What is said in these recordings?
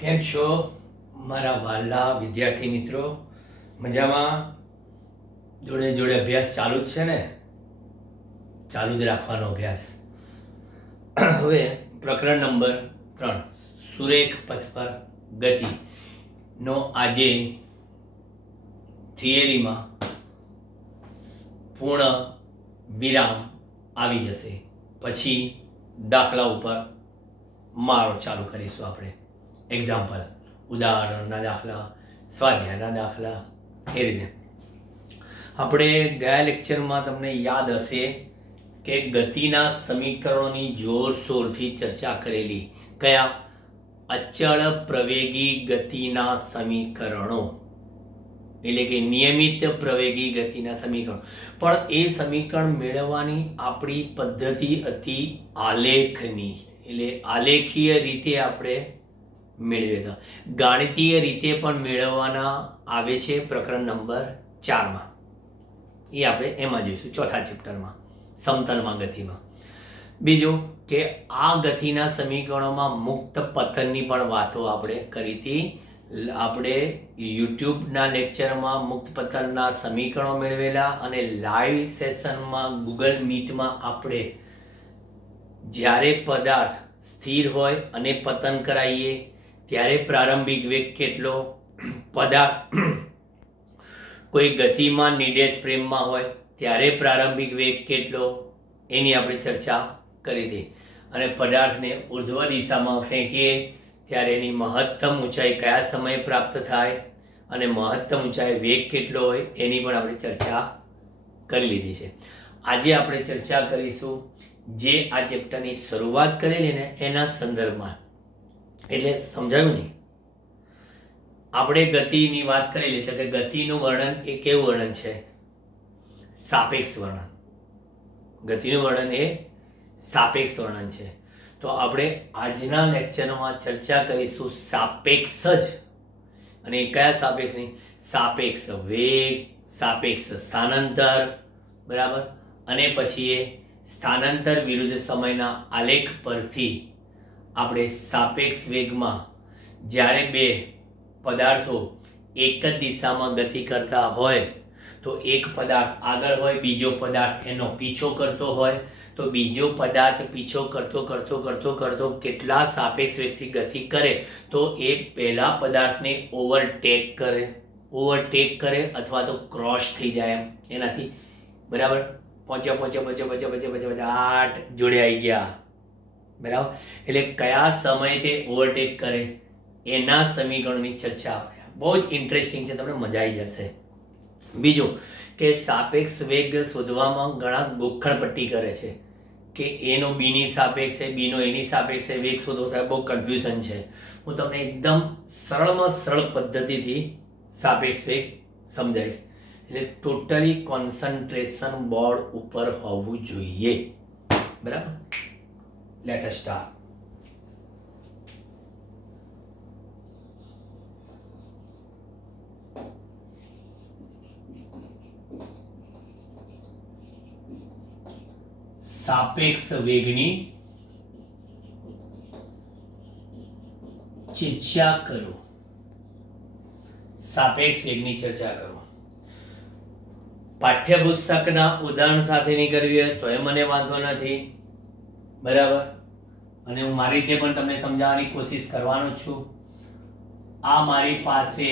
કેમ છો મારા વહાલા વિદ્યાર્થી મિત્રો? મજામાં? જોડે જોડે અભ્યાસ ચાલુ જ છે ને? ચાલુ જ રાખવાનો અભ્યાસ. હવે પ્રકરણ નંબર 3, સુરેખ પથ પર ગતિનો આજે થિયરીમાં પૂર્ણ વિરામ આવી જશે. પછી દાખલા ઉપર મારો ચાલુ કરીશું આપણે. એક્ઝામ્પલ, ઉદાહરણના દાખલા, સ્વાધ્યાયના દાખલા, એ રીતે. આપણે ગયા લેક્ચરમાં તમને યાદ હશે કે ગતિના સમીકરણોની જોરશોરથી ચર્ચા કરેલી. કયા? અચળ પ્રવેગી ગતિના સમીકરણો, એટલે કે નિયમિત પ્રવેગી ગતિના સમીકરણો. પણ એ સમીકરણ મેળવવાની આપણી પદ્ધતિ હતી આલેખની, એટલે આલેખીય રીતે આપણે મેળવ્યા હતા. ગાણિતીય રીતે પણ મેળવવાના આવે છે પ્રકરણ નંબર 4માં. એ આપણે એમાં જોઈશું, ચોથા ચેપ્ટરમાં, સમતલમાં ગતિમાં. બીજું કે આ ગતિના સમીકરણોમાં મુક્ત પતનની પણ વાતો આપણે કરી હતી. આપણે યુટ્યુબના લેક્ચરમાં મુક્ત પતનના સમીકરણો મેળવેલા, અને લાઈવ સેશનમાં ગૂગલ મીટમાં આપણે જ્યારે પદાર્થ સ્થિર હોય અને પતન કરાવીએ ત્યારે પ્રારંભિક વેગ કેટલો, પદાર્થ કોઈ ગતિમાં નિર્દેશ પ્રેમમાં હોય ત્યારે પ્રારંભિક વેગ કેટલો, એની આપણે ચર્ચા કરી હતી. અને પદાર્થને ઉર્ધ્વ દિશામાં ફેંકીએ ત્યારે એની મહત્તમ ઊંચાઈ કયા સમયે પ્રાપ્ત થાય અને મહત્તમ ઊંચાઈ વેગ કેટલો હોય એની પણ આપણે ચર્ચા કરી લીધી છે. આજે આપણે ચર્ચા કરીશું જે આ ચેપ્ટરની શરૂઆત કરેલી ને એના સંદર્ભમાં. એટલે સમજાયું નહીં? આપણે ગતિની વાત કરેલી છે કે ગતિનું વર્ણન એ કેવું વર્ણન છે? સાપેક્ષ વર્ણન. ગતિનું વર્ણન એ સાપેક્ષ વર્ણન છે. તો આપણે આજના લેક્ચરમાં ચર્ચા કરીશું સાપેક્ષ જ. અને એ કયા સાપેક્ષની? સાપેક્ષ વેગ, સાપેક્ષ સ્થાનાંતર, બરાબર. અને પછી એ સ્થાનાંતર વિરુદ્ધ સમયના આલેખ પરથી આપણે સાપેક્ષ વેગમાં જ્યારે બે પદાર્થો એક જ દિશામાં ગતિ કરતા હોય તો એક પદાર્થ આગળ હોય, બીજો પદાર્થ એનો પીછો કરતો હોય, તો બીજો પદાર્થ પીછો કરતો કેટલા સાપેક્ષ વેગથી ગતિ કરે તો એ પહેલા પદાર્થને ઓવરટેક કરે અથવા તો ક્રોસ થઈ જાય એનાથી, બરાબર. પહોંચ્યા આઠ જોડે આવી ગયા, બરાબર. એટલે કયા સમયે તે ઓવરટેક કરે એના સમીકરણોની ચર્ચા આપણે. બહુ જ ઇન્ટરેસ્ટિંગ છે, તમને મજા આવી જશે. બીજું કે સાપેક્ષ વેગ શોધવામાં ઘણા ગોખણ પટ્ટી કરે છે કે એનો બીની સાપેક્ષે, બીનો એની સાપેક્ષે વેગ શોધો. સાહેબ બહુ કન્ફ્યુઝન છે. હું તમને એકદમ સરળમાં સરળ પદ્ધતિથી સાપેક્ષ વેગ સમજાવીશ. એટલે ટોટલી કોન્સન્ટ્રેશન બોર્ડ ઉપર હોવું જોઈએ, બરાબર. Let us start. સાપેક્ષ વેગની ચર્ચા કરો. સાપેક્ષ વેગની ચર્ચા કરો. પાઠ્યપુસ્તકના ઉદાહરણ સાથે નહીં કરવી હોય તો એ મને વાંધો નથી, બરાબર. અને હું મારી રીતે પણ તમને સમજાવવાની કોશિશ કરવાનો છું. આ મારી પાસે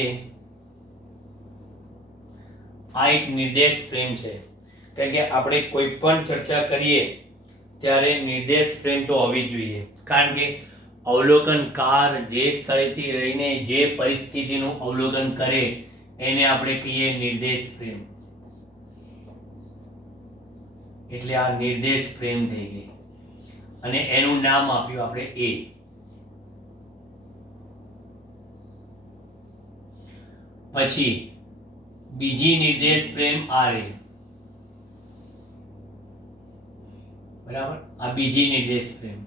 આ એક નિર્દેશ ફ્રેમ છે, કારણ કે આપણે કોઈ પણ ચર્ચા કરીએ ત્યારે નિર્દેશ ફ્રેમ તો હોવી જ જોઈએ. કારણ કે અવલોકનકાર જે સ્થળેથી રહીને જે પરિસ્થિતિનું અવલોકન કરે એને આપણે કહીએ નિર્દેશ ફ્રેમ. એટલે આ નિર્દેશ ફ્રેમ થઈ ગઈ અને એનું નામ આપ્યું આપણે એ. પછી બીજી નિર્દેશ ફ્રેમ આ રહી, બરાબર. આ બીજી નિર્દેશ ફ્રેમ.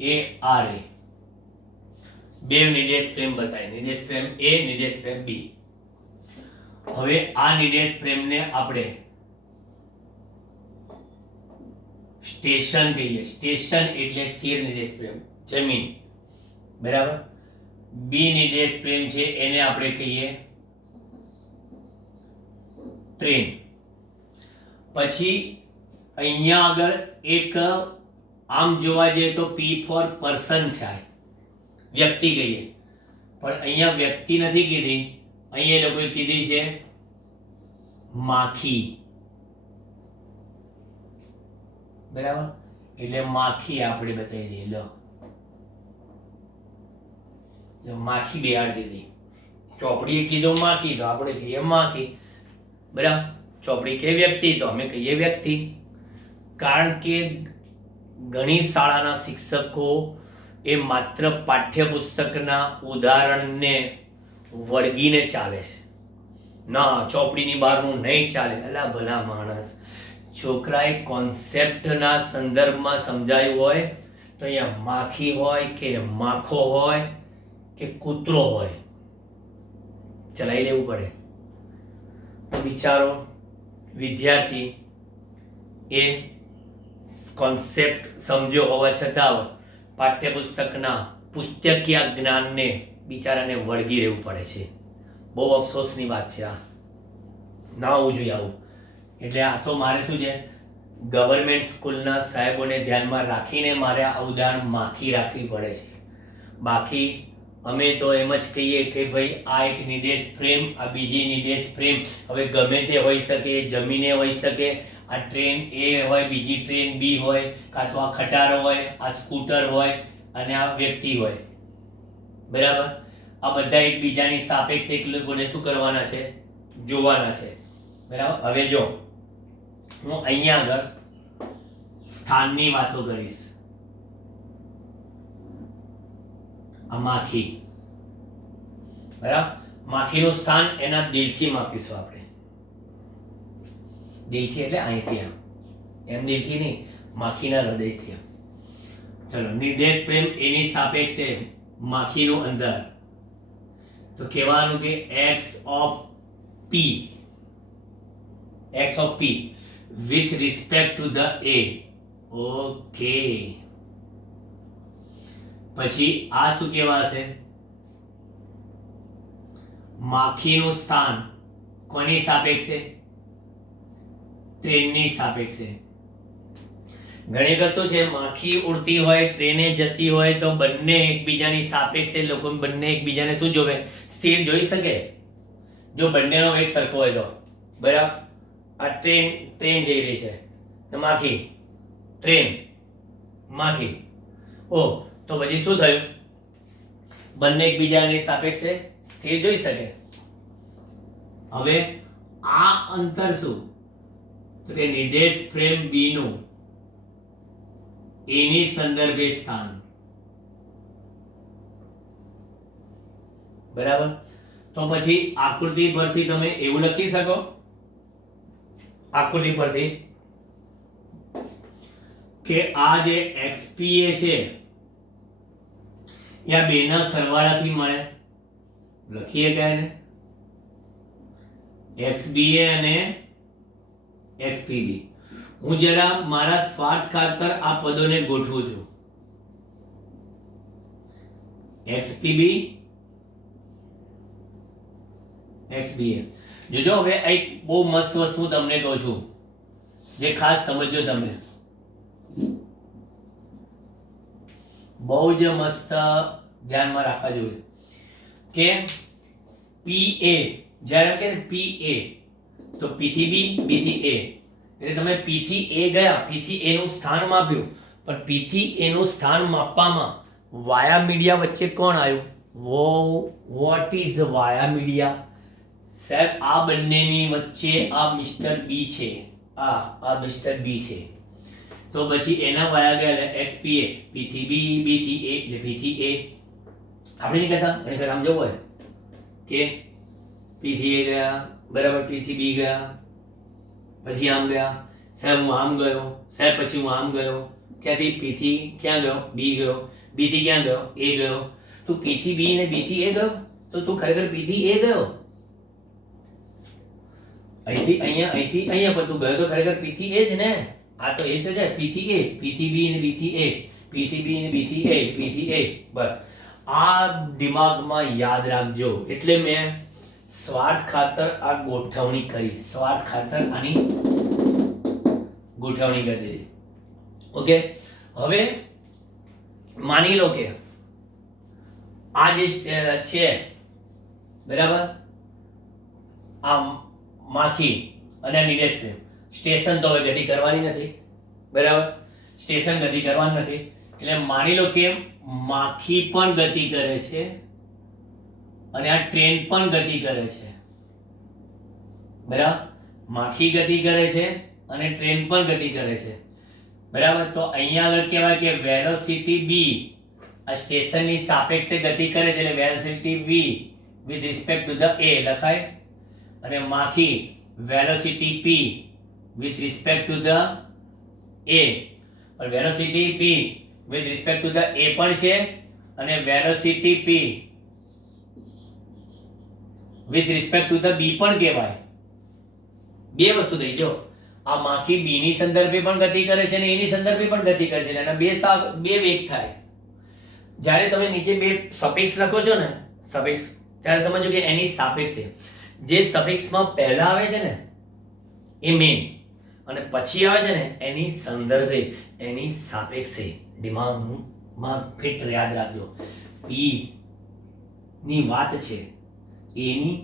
એ આ રહી. બે નિર્દેશ ફ્રેમ બતાવી, નિર્દેશ ફ્રેમ એ, નિર્દેશ ફ્રેમ બી. હવે આ નિર્દેશ ફ્રેમને આપણે સ્ટેશન કહીએ. સ્ટેશન એટલે સ્થિર નિર્દેશ પ્રેમ, જમીન. બરાબર. બી નિર્દેશ પ્રેમ છે એને આપણે કહીએ ટ્રેન. પછી અહીંયા આગળ એક આમ જોવા જઈએ તો પી ફોર પર્સન થાય, વ્યક્તિ કહીએ, પણ અહીંયા વ્યક્તિ નથી કીધી, અહીંયા એ લોકોએ કીધી છે માખી. બરાબર. એટલે માખી આપણે બતાવી દઈએ. લો માખી બેહાડી દીધી. ચોપડીએ કીધું માખી તો આપણે કહીએ માખી. બરાબર. ચોપડી કે વ્યક્તિ તો અમે કહીએ વ્યક્તિ. કારણ કે ઘણી શાળાના શિક્ષકો એ માત્ર પાઠ્યપુસ્તકના ઉદાહરણને વળગીને ચાલે છે. ના, ચોપડીની બહારનું નહીં ચાલે. અલા ભલા માણસ, છોકરાએ કોન્સેપ્ટના સંદર્ભમાં સમજાયું હોય તો અહીંયા માખી હોય કે માખો હોય કે કૂતરો હોય, ચલાવી લેવું પડે. તો વિચારો, વિદ્યાર્થી એ કોન્સેપ્ટ સમજ્યો હોવા છતાં પાઠ્યપુસ્તકના પુસ્તકીય જ્ઞાનને બિચારાને વળગી રહેવું પડે છે. બહુ અફસોસની વાત છે. આ ના હોવું જોઈએ આવું. એટલે આ તો મારે શું છે, ગવર્મેન્ટ સ્કૂલના સાહેબોને ધ્યાનમાં રાખીને મારે આ ઉદાહરણ માખી રાખવી પડે છે. બાકી અમે તો એમ જ કહીએ કે ભાઈ આ એક નિર્દેશ ફ્રેમ, આ બીજી નિર્દેશ ફ્રેમ. હવે ગમે તે હોઈ શકે, જમીને હોઈ શકે, આ ટ્રેન એ હોય, બીજી ટ્રેન બી હોય, કાં તો આ ખટારો હોય, આ સ્કૂટર હોય અને આ વ્યક્તિ હોય. બરાબર. આ બધા એકબીજાની સાપેક્ષ એક લોકોને શું કરવાના છે, જોવાના છે. બરાબર. હવે જો હું અહીંયા આગળ સ્થાનની વાતો કરીશ. આ માખી. બરાબર. માખીનું સ્થાન એના દિલથી માપીશું આપણે. દિલથી એટલે અહીંથી આમ, એમ દિલથી નહીં, માખીના હૃદયથી આમ. ચલો, નિર્દેશ પ્રેમ એની સાપેક્ષે માખીનું અંદર. તો કહેવાનું કે x of p with respect to the a. Okay. પછી આ શું કહેવાશે, માખીનું સ્થાન કોની સાપેક્ષે, ટ્રેનની સાપેક્ષે. ઘણી વખત શું છે, માખી ઉડતી હોય, ટ્રેને જતી હોય તો બંને એકબીજાની સાપેક્ષે લોકો બંને એકબીજાને શું જોવે, સ્થિર જોઈ શકે. જો બંનેનો એક સરખો હોય તો. બરાબર. આ ટ્રેન જઈ રહી છે, માખી, ટ્રેન, માખી. ઓ, તો પછી શું થયું, બંને એકબીજાની સાપેક્ષે સ્થિર જોઈ શકે. હવે આ અંતર શું, તો કે નિર્દેશ ફ્રેમ બી નું એની સંદર્ભે સ્થાન. બરાબર. તો પછી આકૃતિ પરથી તમે એવું લખી શકો, આકૃતિ પરથી કે આ જે XPA છે એ આ બેના સરવાળાથી મળે. લખીએ કે એને XBA અને XPB. હું જરા મારા સ્વાર્થ ખાતર આ પદોને ગોઠવું છું. XPB, XBA. જોજો, હવે એક બહુ મસ્ત વસ્તુ તમને કહું છું જે ખાસ સમજજો તમે. બહુ જ મસ્ત ધ્યાનમાં રાખવા જોઈએ કે PA, જ્યારે કે PA તો P થી B, B થી A. એટલે તમે P થી A ગયા, P થી A નું સ્થાન માપ્યું, પણ P થી A નું સ્થાન માપવામાં વાયા મીડિયા વચ્ચે કોણ આવ્યું? What is via media? સાહેબ, આ બંનેની વચ્ચે આ મિસ્ટર બી છે, આ મિસ્ટર બી છે. તો પછી એના વાયા ગયા XPA, P થી B, B થી A, એટલે P થી A. આપણે નહીં કહેતા, મને આમ જવું હોય કે P થી A ગયા, બરાબર, P થી B ગયા, પછી આમ ગયા, સાહેબ હું આમ ગયો, સાહેબ પછી હું આમ ગયો. ક્યાંથી? P થી ક્યાં ગયો? B ગયો. B થી ક્યાં ગયો? A ગયો. તું P થી B ને B થી A ગયો, તો તું ખરેખર P થી A ગયો. અહીંથી અહીંયા, અહીંથી અહીંયા, પણ તું ગયો તો ખરેખર P થી A જ ને. આ તો એ તો છે P થી A, P થી B અને B થી A, P થી B અને B થી A, P થી A. બસ આ દિમાગમાં યાદ રાખજો. એટલે મેં સ્વાર્થ ખાતર આ ગોઠવણી કરી, સ્વાર્થ ખાતર આની ગોઠવણી કરી દીધી. ઓકે, હવે માની લો કે આ જે છે બરાબર, આ માખી અને નિલેશ પ્રેમ સ્ટેશન તો હવે ગતિ કરવાની નથી, બરાબર, સ્ટેશન ગતિ કરવાનું નથી. એટલે માની લો કે માખી પણ ગતિ કરે છે અને આ ટ્રેન પણ ગતિ કરે છે, બરાબર. માખી ગતિ કરે છે અને ટ્રેન પણ ગતિ કરે છે, બરાબર. તો અહીંયા આગળ કહેવાય કે વેલોસિટી b આ સ્ટેશનની સાપેક્ષે ગતિ કરે છે, એટલે velocity v with respect to the a લખાય, અને માખી velocity p with respect to the a. પણ velocity p with respect to the a પણ છે અને velocity p with respect to the b પણ કહેવાય. બે વસ્તુ થઈ. જો આ માખી b ની સંદર્ભે પણ ગતિ કરે છે અને a ની સંદર્ભે પણ ગતિ કરે છે, અને બે વેગ થાય. જ્યારે તમે નીચે બે સફિક્સ લખો છો ને, સફિક્સ, ત્યારે સમજો કે એની સાપેક્ષે જે સફિક્સમાં પહેલા આવે છે ને એ મેઇન, અને પછી આવે છે ને એની સંદર્ભે, એની સાપેક્ષે. દિમાગમાં ફિટ યાદ રાખજો. p ની વાત છે, a ની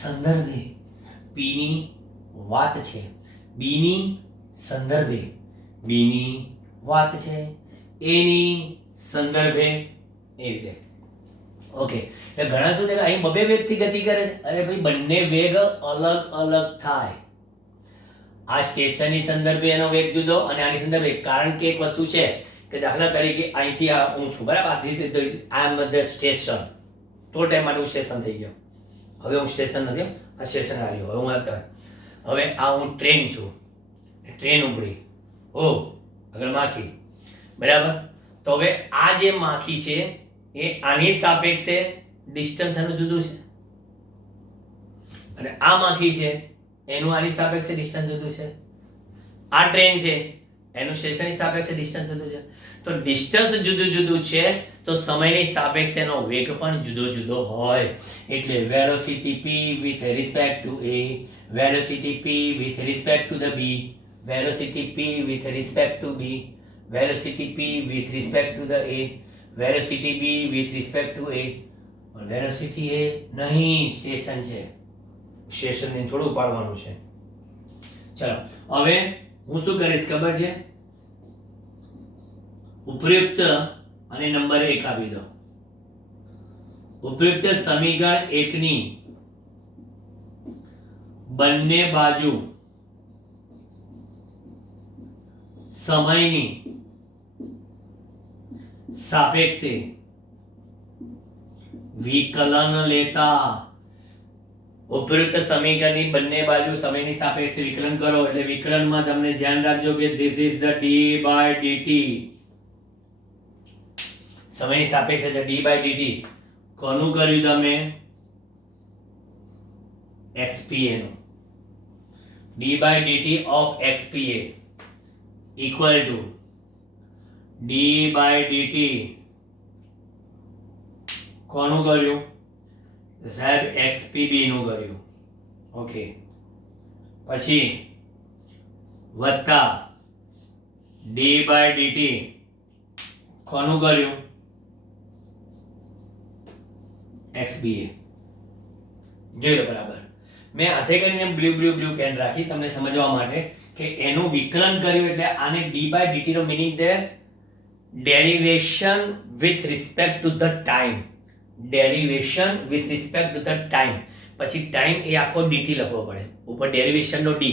સંદર્ભે, p ની વાત છે, b ની સંદર્ભે, b ની વાત છે, a ની સંદર્ભે, એ રીતે. ઓકે, એટલે ઘણા શું થાય, અહીં બબે વેગથી ગતિ કરે છે. અરે ભાઈ, બંને વેગ અલગ અલગ થાય. આ સ્ટેશનની સંદર્ભે એનો વેગ જુદો અને આની સંદર્ભે. કારણ કે એક વસ્તુ છે કે દાખલા તરીકે અહીંથી આ હું છું, બરાબર, આ એમ ધ સ્ટેશન, તો ટાઈમ માટે હું સ્ટેશન થઈ ગયો. હવે હું સ્ટેશન નથી, આ સ્ટેશન આવ્યો. હવે હું હવે આ હું ટ્રેન છું, ટ્રેન ઉપડી, ઓ આગળ માખી, બરાબર. તો હવે આ જે માખી છે એ આની સાપેક્ષે ડિસ્ટન્સ એનું જુદું છે, અને આ માખી છે એનું આની સાપેક્ષે ડિસ્ટન્સ જુદું છે. આ ટ્રેન છે એનું સ્ટેશનની સાપેક્ષે ડિસ્ટન્સ જુદું છે. તો ડિસ્ટન્સ જુદું જુદું છે તો સમયની સાપેક્ષે એનો વેગ પણ જુદો જુદો હોય. એટલે velocity p with respect to a, velocity p with respect to the b, velocity p with respect to b, velocity p with respect to the a, velocity b with respect to a. પણ velocity a નહીં, station છે, સ્ટેશનને થોડું પાડવાનું છે. ચલો, હવે હું શું કરીશ ખબર છે, ઉપયુક્ત અને નંબર 1 આપી દો. ઉપયુક્ત સમીકરણ 1 ની બંને બાજુ સમયની સાપેક્ષે વિકલન લેતા. ઉપયુક્ત સમીકરણની બંને બાજુ સમયની સાપેક્ષે વિકલન કરો. એટલે વિકલનમાં તમને ધ્યાન રાખજો કે this is the d by dt. સમયની સાપેક્ષે d by dt કોનું કર્યું તમે? xpa નું. d by dt of xpa equal to d by dt કોનું કર્યું? zxpb નું કર્યું. ઓકે, પછી વત્તા d by dt કોનું કર્યું? xba. જોઈ લો બરાબર. મેં હાથે કરીને બ્લુ પેન રાખી તમને સમજવા માટે કે એનું વિકલન કર્યું. એટલે આને d by dt નો મીનિંગ છે derivation with respect to the time. Derivation with respect to the time. પછી ટાઈમ એ આખો dt લખવો પડે, ઉપર ડેરિવેશન નો d,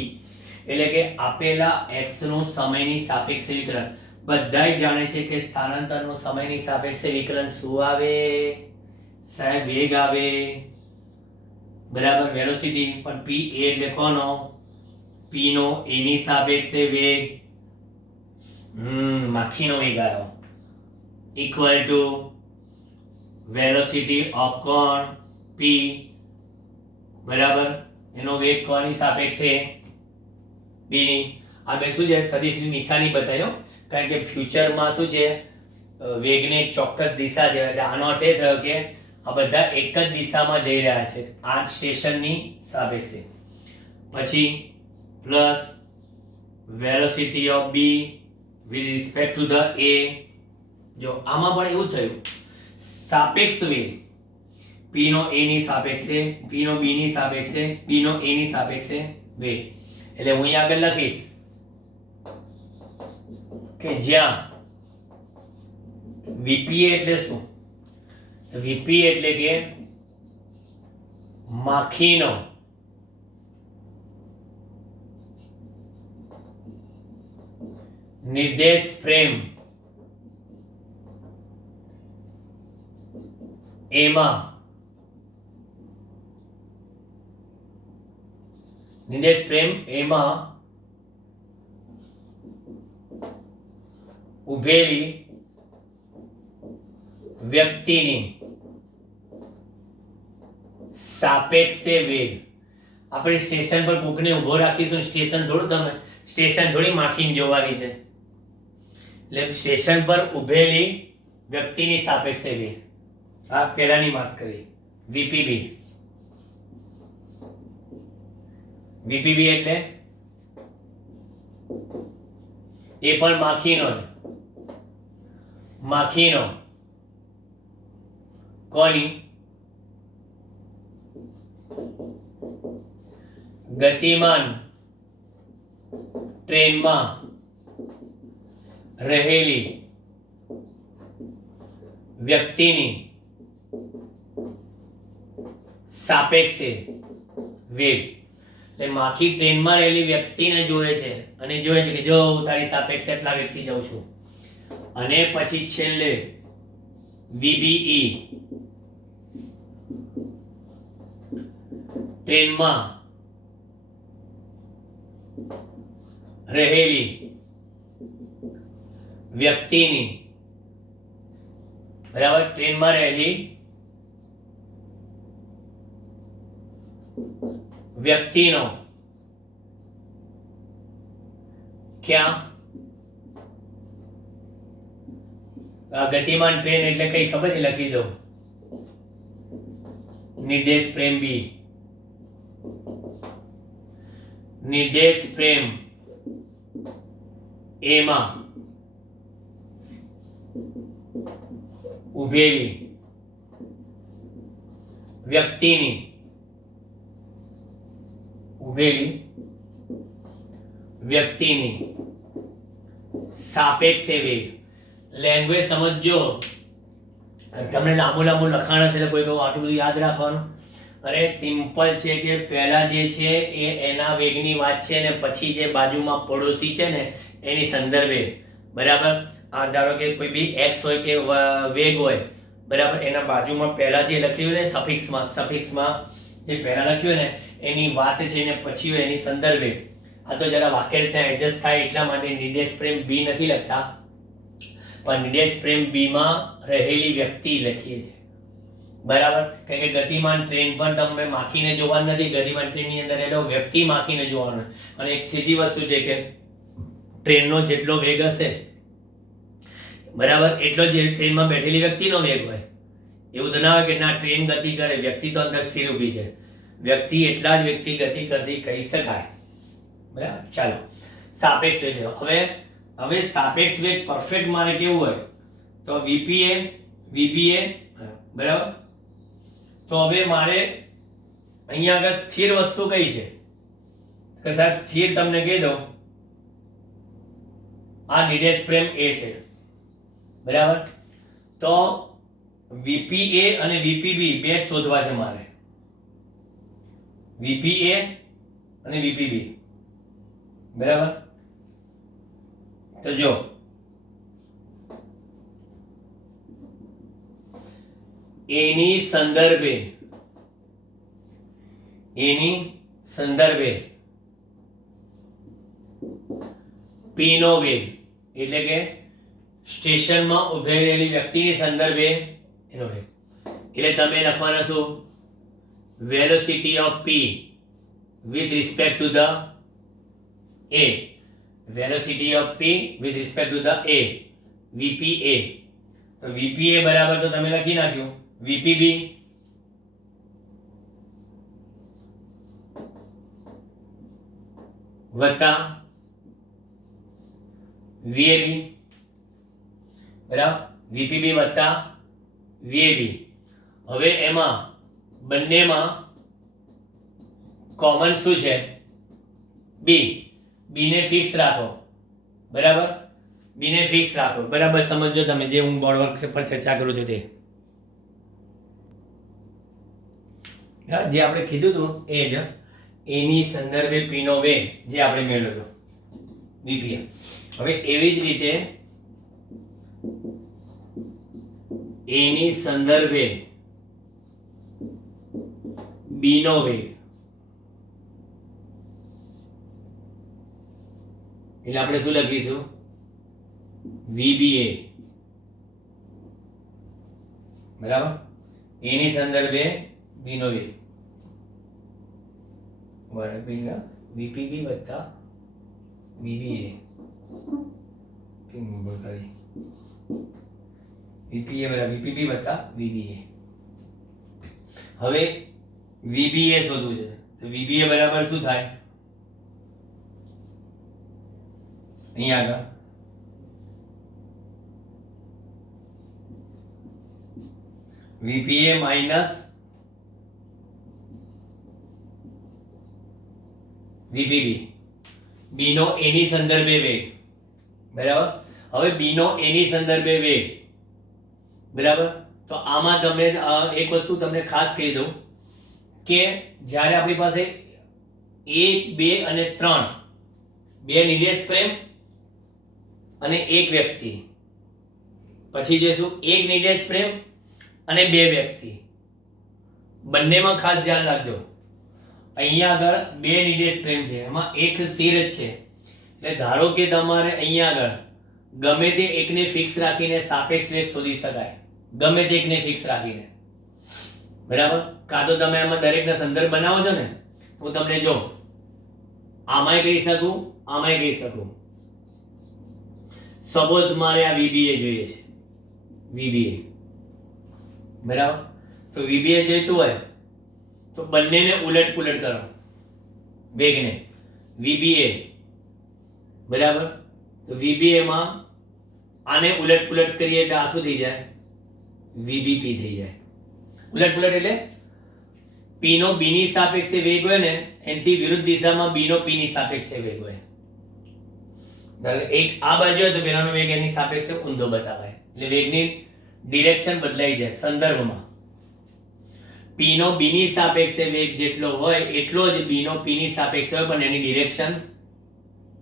એટલે કે આપેલા x નું સમયની સાપેક્ષે વિકલન. બધાય જાણે છે કે સ્થાનાંતરનું સમયની સાપેક્ષે વિકલન શું આવે સાહેબ? વેગ આવે, બરાબર, વેલોસિટી. પણ p a એટલે કોનો? p નો a ની સાપેક્ષે વેગ, માખીનો વેગ આવ્યો, ઇક્વલ ટુ વેલોસિટી ઓફ કોણ? p, બરાબર, એનો વેગ કોની સાપેક્ષે? b ની. આ મેં શું છે સદિશની નિશાની બતાવ્યો, કારણ કે ફ્યુચરમાં શું છે વેગની એક ચોક્કસ દિશા છે, એટલે આનો અર્થ એ થયો કે આ બધા એક જ દિશામાં જઈ રહ્યા છે આ સ્ટેશનની સાપેક્ષે. પછી plus velocity of B with respect to the A. જો આમાં પણ એવું થયું, સાપેક્ષ વેગ p નો a ની સાપેક્ષે, p નો b ની સાપેક્ષે, p નો a ની સાપેક્ષે વેગ. એટલે હું અહીંયા આગળ લખીશ કે જ્યાં vpa એટલે શું? vp એટલે કે માખીનો નિર્દેશ ફ્રેમ એમાં નિર્દેશ ફ્રેમ એમાં ઉભેલી વ્યક્તિની સાપેક્ષે વેગ. આપણે સ્ટેશન પર કોકને ઉભો રાખીશું, સ્ટેશન થોડી માખીને જોવાની છે, એટલે સ્ટેશન પર ઉભેલી વ્યક્તિની સાપેક્ષે વેગ. આ પહેલાની વાત કરી વીપીબી. વીપીબી એટલે એ પણ માખીનો કોની ગતિમાન ટ્રેનમાં રહેલી વ્યક્તિની સાપેક્ષે વેગ. એટલે માખી ટ્રેનમાં રહેલી વ્યક્તિને જોવે છે અને જોવે છે કે જો હું તારી સાપેક્ષે એટલા વેગથી જાઉં છું. અને પછી છેલ્લે VBE ટ્રેનમાં રહેલી વ્યક્તિની, બરાબર, ટ્રેનમાં રહેલી વ્યક્તિનો ક્યાં ગતિમાન ટ્રેન એટલે કઈ ખબર છે, લખી દો નિર્દેશ ફ્રેમ બી. નિર્દેશ ફ્રેમ એમાં ઉભેલી વ્યક્તિની સાપેક્ષે વેગ. લેંગ્વેજ સમજો, તમને લાંબુ લખાણ હશે એટલે કોઈ આટલું બધું યાદ રાખવાનું. અરે સિમ્પલ છે કે પહેલા જે છે એ એના વેગની વાત છે ને પછી જે બાજુમાં પડોશી છે ને એની સંદર્ભે, બરાબર. આ ધારો કે કોઈ બી x હોય કે વેગ હોય, બરાબર, એના બાજુમાં પહેલા જે લખ્યું ને સફિક્સમાં જે પહેલા લખ્યું ને એની વાત છે ને પછી એની સંદર્ભે. આ તો જરા વાક્ય રીતના એડજસ્ટ થાય એટલા માટે નિર્દેશ ફ્રેમ બી નથી લખતા, પણ નિર્દેશ ફ્રેમ બી માં રહેલી વ્યક્તિ લખીએ છીએ, બરાબર. કારણ કે ગતિમાન ટ્રેન પણ તમે માખીને જોવાનું નથી, ગતિમાન ટ્રેનની અંદર એનો વ્યક્તિ માખીને જોવાનો. અને એક સીધી વસ્તુ છે કે ટ્રેનનો જેટલો વેગ હશે, બરાબર, એટલો જ ટ્રેનમાં બેઠેલી વ્યક્તિનો વેગ હોય. એવું તો ના હોય કે ના ટ્રેન ગતિ કરે, વ્યક્તિ તો અંદર સ્થિર ઊભી છે, વ્યક્તિ એટલા જ વ્યક્તિ ગતિ કરતી કહી શકાય, બરાબર. ચાલો સાપેક્ષ વેગ. હવે સાપેક્ષ વેગ પરફેક્ટ મારે કેવું હોય તો VPA VBA, બરાબર. તો હવે મારે અહીંયા આગળ સ્થિર વસ્તુ કઈ છે કે સાહેબ સ્થિર તમને કહી દઉં, આ નિર્દેશ ફ્રેમ A છે, બરાબર. તો VPA અને VPB બે શોધવા છે મારે, VPA અને VPB, બરાબર. તો જો એની સંદર્ભે P નો વેગ એટલે કે સ્ટેશનમાં ઉભી રહેલી વ્યક્તિની સંદર્ભે એનો વેગ. એટલે તમે લખવાના છો velocity of P with respect to the A. Velocity of P with respect to the A, VPA. તો વીપીએ બરાબર તો તમે લખી નાખ્યું વીપીબી વત્તા વીએબી, બરાબર, વીપીબી વત્તા વીએબી. હવે એમાં બંનેમાં કોમન શું છે? બી. બીને ફિક્સ રાખો, બરાબર, બીને ફિક્સ રાખો. બરાબર સમજો તમે જે હું બોર્ડ વર્ક પર ચર્ચા કરું છું તે. જે આપણે કીધું હતું એ જ એની સંદર્ભે પીનો વેગ જે આપણે મેળવ્યો હતો વીપીએમ. હવે એવી જ રીતે એની સંદર્ભે બીનો વેગ, એટલે આપણે શું લખીશું? વીબીએ, બરાબર, એની સંદર્ભે બીનો વેગ વીપીબી વત્તા વીબીએ, વીપીએ બરાબર વીપીબી વત્તા વીબીએ. હવે વીબીએ શોધવું છે તો વીબીએ બરાબર શું થાય? અહીંયા આગળ વીપીએ માઇનસ વીપીબી, બીનો એની સંદર્ભે વેગ, બરાબર. હવે બીનો એની સંદર્ભે વેગ, બરાબર. તો આમાં તમે એક વસ્તુ તમને ખાસ કહી દઉં કે જ્યારે આપણી પાસે 1, 2 અને 3 બે નિર્દેશ પ્રેમ અને એક વ્યક્તિ, પછી જોઈશું એક નિર્દેશ પ્રેમ અને બે વ્યક્તિ, બંનેમાં ખાસ ધ્યાન રાખજો. અહીંયા આગળ બે નિર્દેશ પ્રેમ છે, એમાં એક સ્થિર જ છે. એટલે ધારો કે તમારે અહીંયા આગળ ગમે તે એકને ફિક્સ રાખીને સાપેક્ષ વેગ શોધી શકાય, ગમે તે એકને ફિક્સ રાખીને, બરાબર. કાં તો તમે આમાં દરેકના સંદર્ભ બનાવો છો ને, હું તમને જો આમાંય કહી શકું, આમાંય કહી શકું. સપોઝ મારે આ વીબીએ જોઈએ છે, વીબીએ, બરાબર. તો વીબીએ જોઈતું હોય તો બંનેને ઉલટ પુલટ કરો વેગને, વીબીએ, બરાબર. તો વીબીએ માં આને ઉલટ પુલટ કરીએ તો આ શું થઈ જાય? વીબીપી થઈ જાય. ઉલટ પુલટ એટલે પી નો બી ની સાપેક્ષે વેગ હોય ને એનાથી વિરુદ્ધ દિશામાં બી નો પી ની સાપેક્ષે વેગ હોય. એક આ બાજુ હોય તો પેલાનો વેગ એની સાપેક્ષે ઊંધો બતાવાય, એટલે વેગની ડિરેક્શન બદલાઈ જાય સંદર્ભમાં. પી નો બી ની સાપેક્ષે વેગ જેટલો હોય એટલો જ બી નો પી ની સાપેક્ષે હોય, પણ એની ડિરેક્શન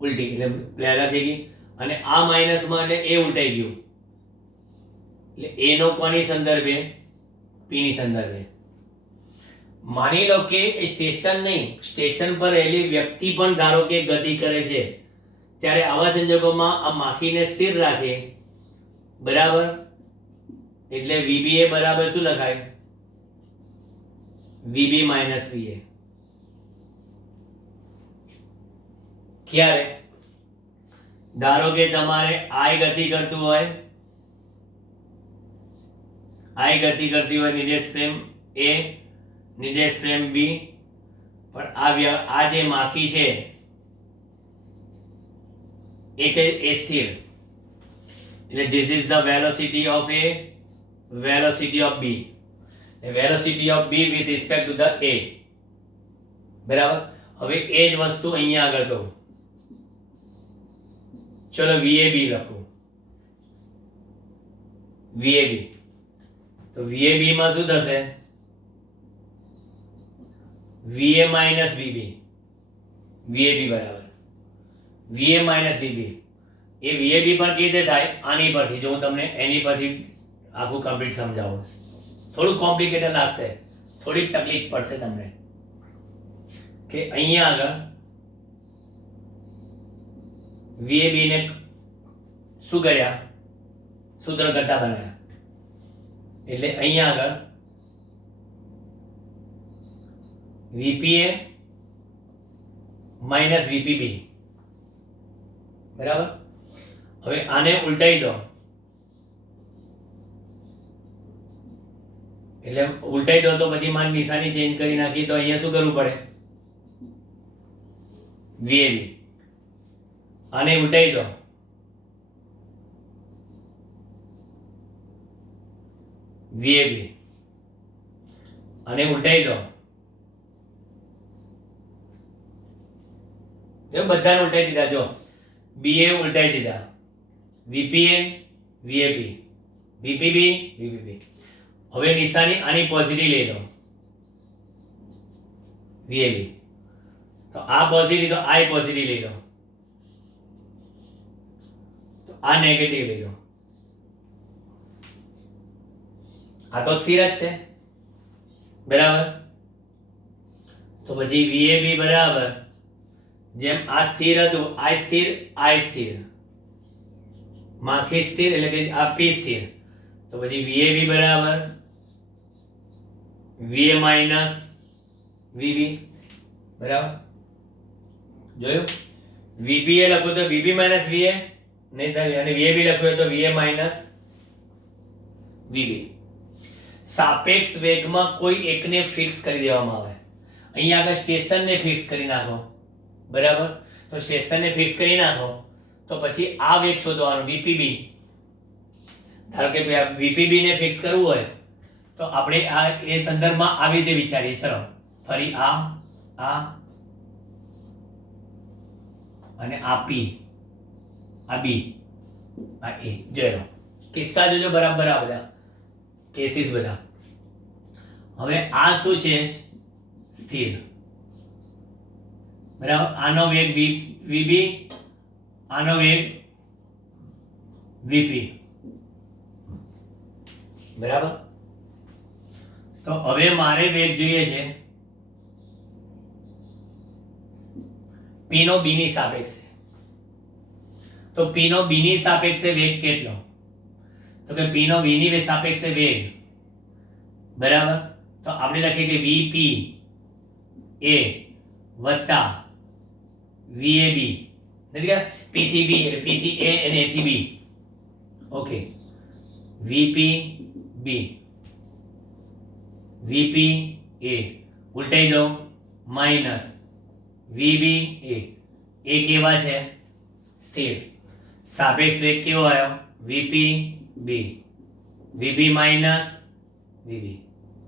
ઉલટી, એટલે પહેલા થઈ ગઈ. અને આ માઈનસમાં એટલે એ ઉલટાઈ ગયું, એટલે એ નો કોની સંદર્ભે? પી ની સંદર્ભે. માની લો કે સ્ટેશન નહીં, સ્ટેશન પર રહેલી વ્યક્તિ પણ ધારો કે ગતિ કરે છે, ત્યારે આવા સંજોગોમાં આ માખીને સ્થિર રાખે, બરાબર. એટલે વીબીએ બરાબર શું લખાય? વીબી માઇનસ વીએ. ક્યારે? ધારો કે તમારે આઈ ગતિ કરતું હોય, આઈ ગતિ કરતી હોય નિર્દેશ પ્રેમ એ, નિર્દેશ પ્રેમ બી, પણ આ જે માખી છે એ સ્થિર, એટલે this is the velocity of a, velocity of b, velocity of b with respect to the a, બરાબર. હવે એ જ વસ્તુ અહીંયા આગળ કહું, ચલો VAB લખું, VAB. તો VAB માં શું થશે? VA minus VB, VAB બરાબર VA minus VB. એ VAB પણ કેવી રીતે થાય? આની પરથી, જો હું તમને એની પરથી આખું કમ્પ્લીટ સમજાવું. થોડું કોમ્પ્લિકેટેડ લાગશે, થોડીક તકલીફ પડશે તમને. કે અહીંયા આગળ VAB ને શું કર્યા? સૂત્ર કરતા બનાવ્યા. એટલે અહીંયા આગળ VPA minus VPB, બરાબર. હવે આને ઉલટાઈ દો, એટલે ઉલટાઈ દો તો પછી માન નિશાની ચેન્જ કરી નાખી તો અહીંયા શું કરવું પડે? VAB. આને ઉલટાઈ દો, VAB. આને ઉલટાઈ દો, જો બધાને ઉલટાઈ દીધા. જો BA ઉલટાઈ દીધા, VPA VAP, VPB VPB. હવે નિશાની આની પોઝિટિવ લઈ લો, VAB. તો આ પોઝિટિવ તો આ પોઝિટિવ લઈ લો, તો આ નેગેટિવ લઈ લો. આ તો સ્થિર જ છે, બરાબર. તો પછી VAB બરાબર જેમ આ સ્થિર હતું, આ સ્થિર, આ સ્થિર, માખી સ્થિર એટલે કે આ P સ્થિર. તો પછી VAB બરાબર VA માઇનસ VB, બરાબર. જોયું? VBA લખો તો VB માઇનસ VA નહીં થાય, અને VAB લખ્યું તો VA માઇનસ VB. સાપેક્ષ વેગમાં કોઈ એકને ફિક્સ કરી દેવામાં આવે. અહીંયા આગળ સ્ટેશનને ફિક્સ કરી નાખો, બરાબર. તો સ્ટેશનને ફિક્સ કરી નાખો તો પછી આ વેગ શોધવાનો VPB. ધારો કે VPB ને ફિક્સ કરવું હોય તો આપણે આ એ સંદર્ભમાં આવી રીતે વિચારીએ. ચલો ફરી આ અને આ P, આ B, આ A. જોઈ લો કિસ્સા જોજો બરાબર, આ બધા કેસીસ બધા. હવે આ શું છે? સ્થિર, બરાબર. આનો વેગ VB, આનો વેગ VP, બરાબર. તો હવે મારે વેગ જોઈએ છે P નો B ની સાપેક્ષે. તો P નો B ની સાપેક્ષે વેગ કેટલો? તો કે P નો V ની સાપેક્ષે વેગ, બરાબર. તો આપણે લખીએ કે VP A વત્તા VAB, નથી કે P થી B એટલે P થી A અને A થી B. Okay, VP B VP A ઉલટાઈ દો માઇનસ VB A. એ કેવા છે? સ્થિર. સાપેક્ષ વેગ કેવો આવ્યો? VP B, VB minus VB.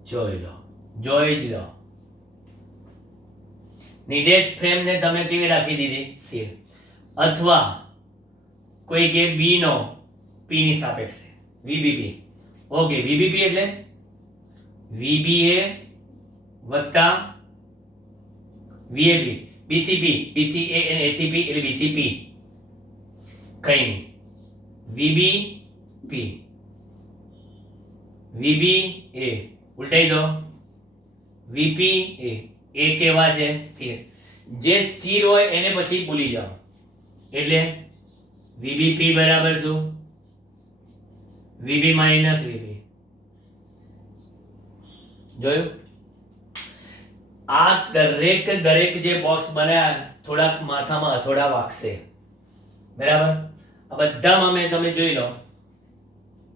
જોઈ લો. નિર્દેશ ફ્રેમ ને તમે કેવી રાખી દીધી? સ્થિર. અથવા કોઈ કે B નો P ની સાપેક્ષે VBP. ઓકે, VBP એટલે VBA વત્તા VAP, B થી P, B થી A અને A થી P એટલે B થી P. કઈ નહીં, VBP VBA ઉલટાઈ દો, VPA. એ કેવા છે? સ્થિર. જે સ્થિર હોય એને પછી ભૂલી જાઓ. એટલે VBP બરાબર શું? VB minus VB. જોયું? આ દરેક જે બોક્સ બનાવ્યા થોડાક માથામાં હથોડા વાગશે, બરાબર. આ બધામાં મેં તમે જોઈ લો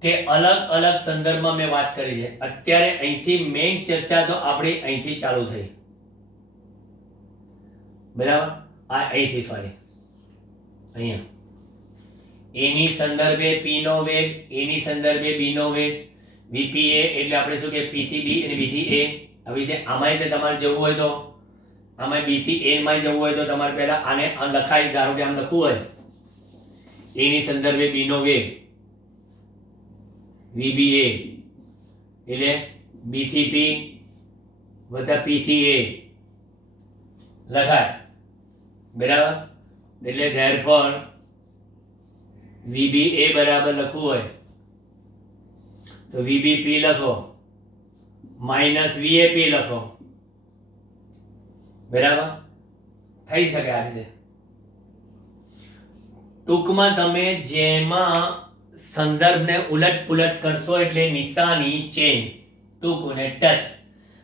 કે અલગ અલગ સંદર્ભમાં મેં વાત કરી છે. અત્યારે અહીંથી મેઇન ચર્ચા તો આપણી અહીંથી ચાલુ થઈ, બરાબર. આ અહીંથી સોરી અહીંયા એની સંદર્ભે P નો વેગ, એની સંદર્ભે B નો વેગ, VPA એટલે આપણે શું કે P થી B અને B થી A. આવી રીતે આમાં તમારે જવું હોય તો આમાં B થી A માં જવું હોય તો તમારે પહેલા આને લખાય. ધારો કે આમ લખવું હોય, એની સંદર્ભે B નો વેગ VBA એટલે B થી P વત્તા P થી A લખાય, બરાબર. એટલે ધેરફોર VBA બરાબર લખવું હોય તો VBP લખો માઇનસ VAP લખો, બરાબર. થઈ શકે આ રીતે. ટૂંકમાં તમે જેમાં સંદર્ભને ઉલટ પુલટ કરશો એટલે નિશાની ચેન્જ, ટૂંકું ને ટચ.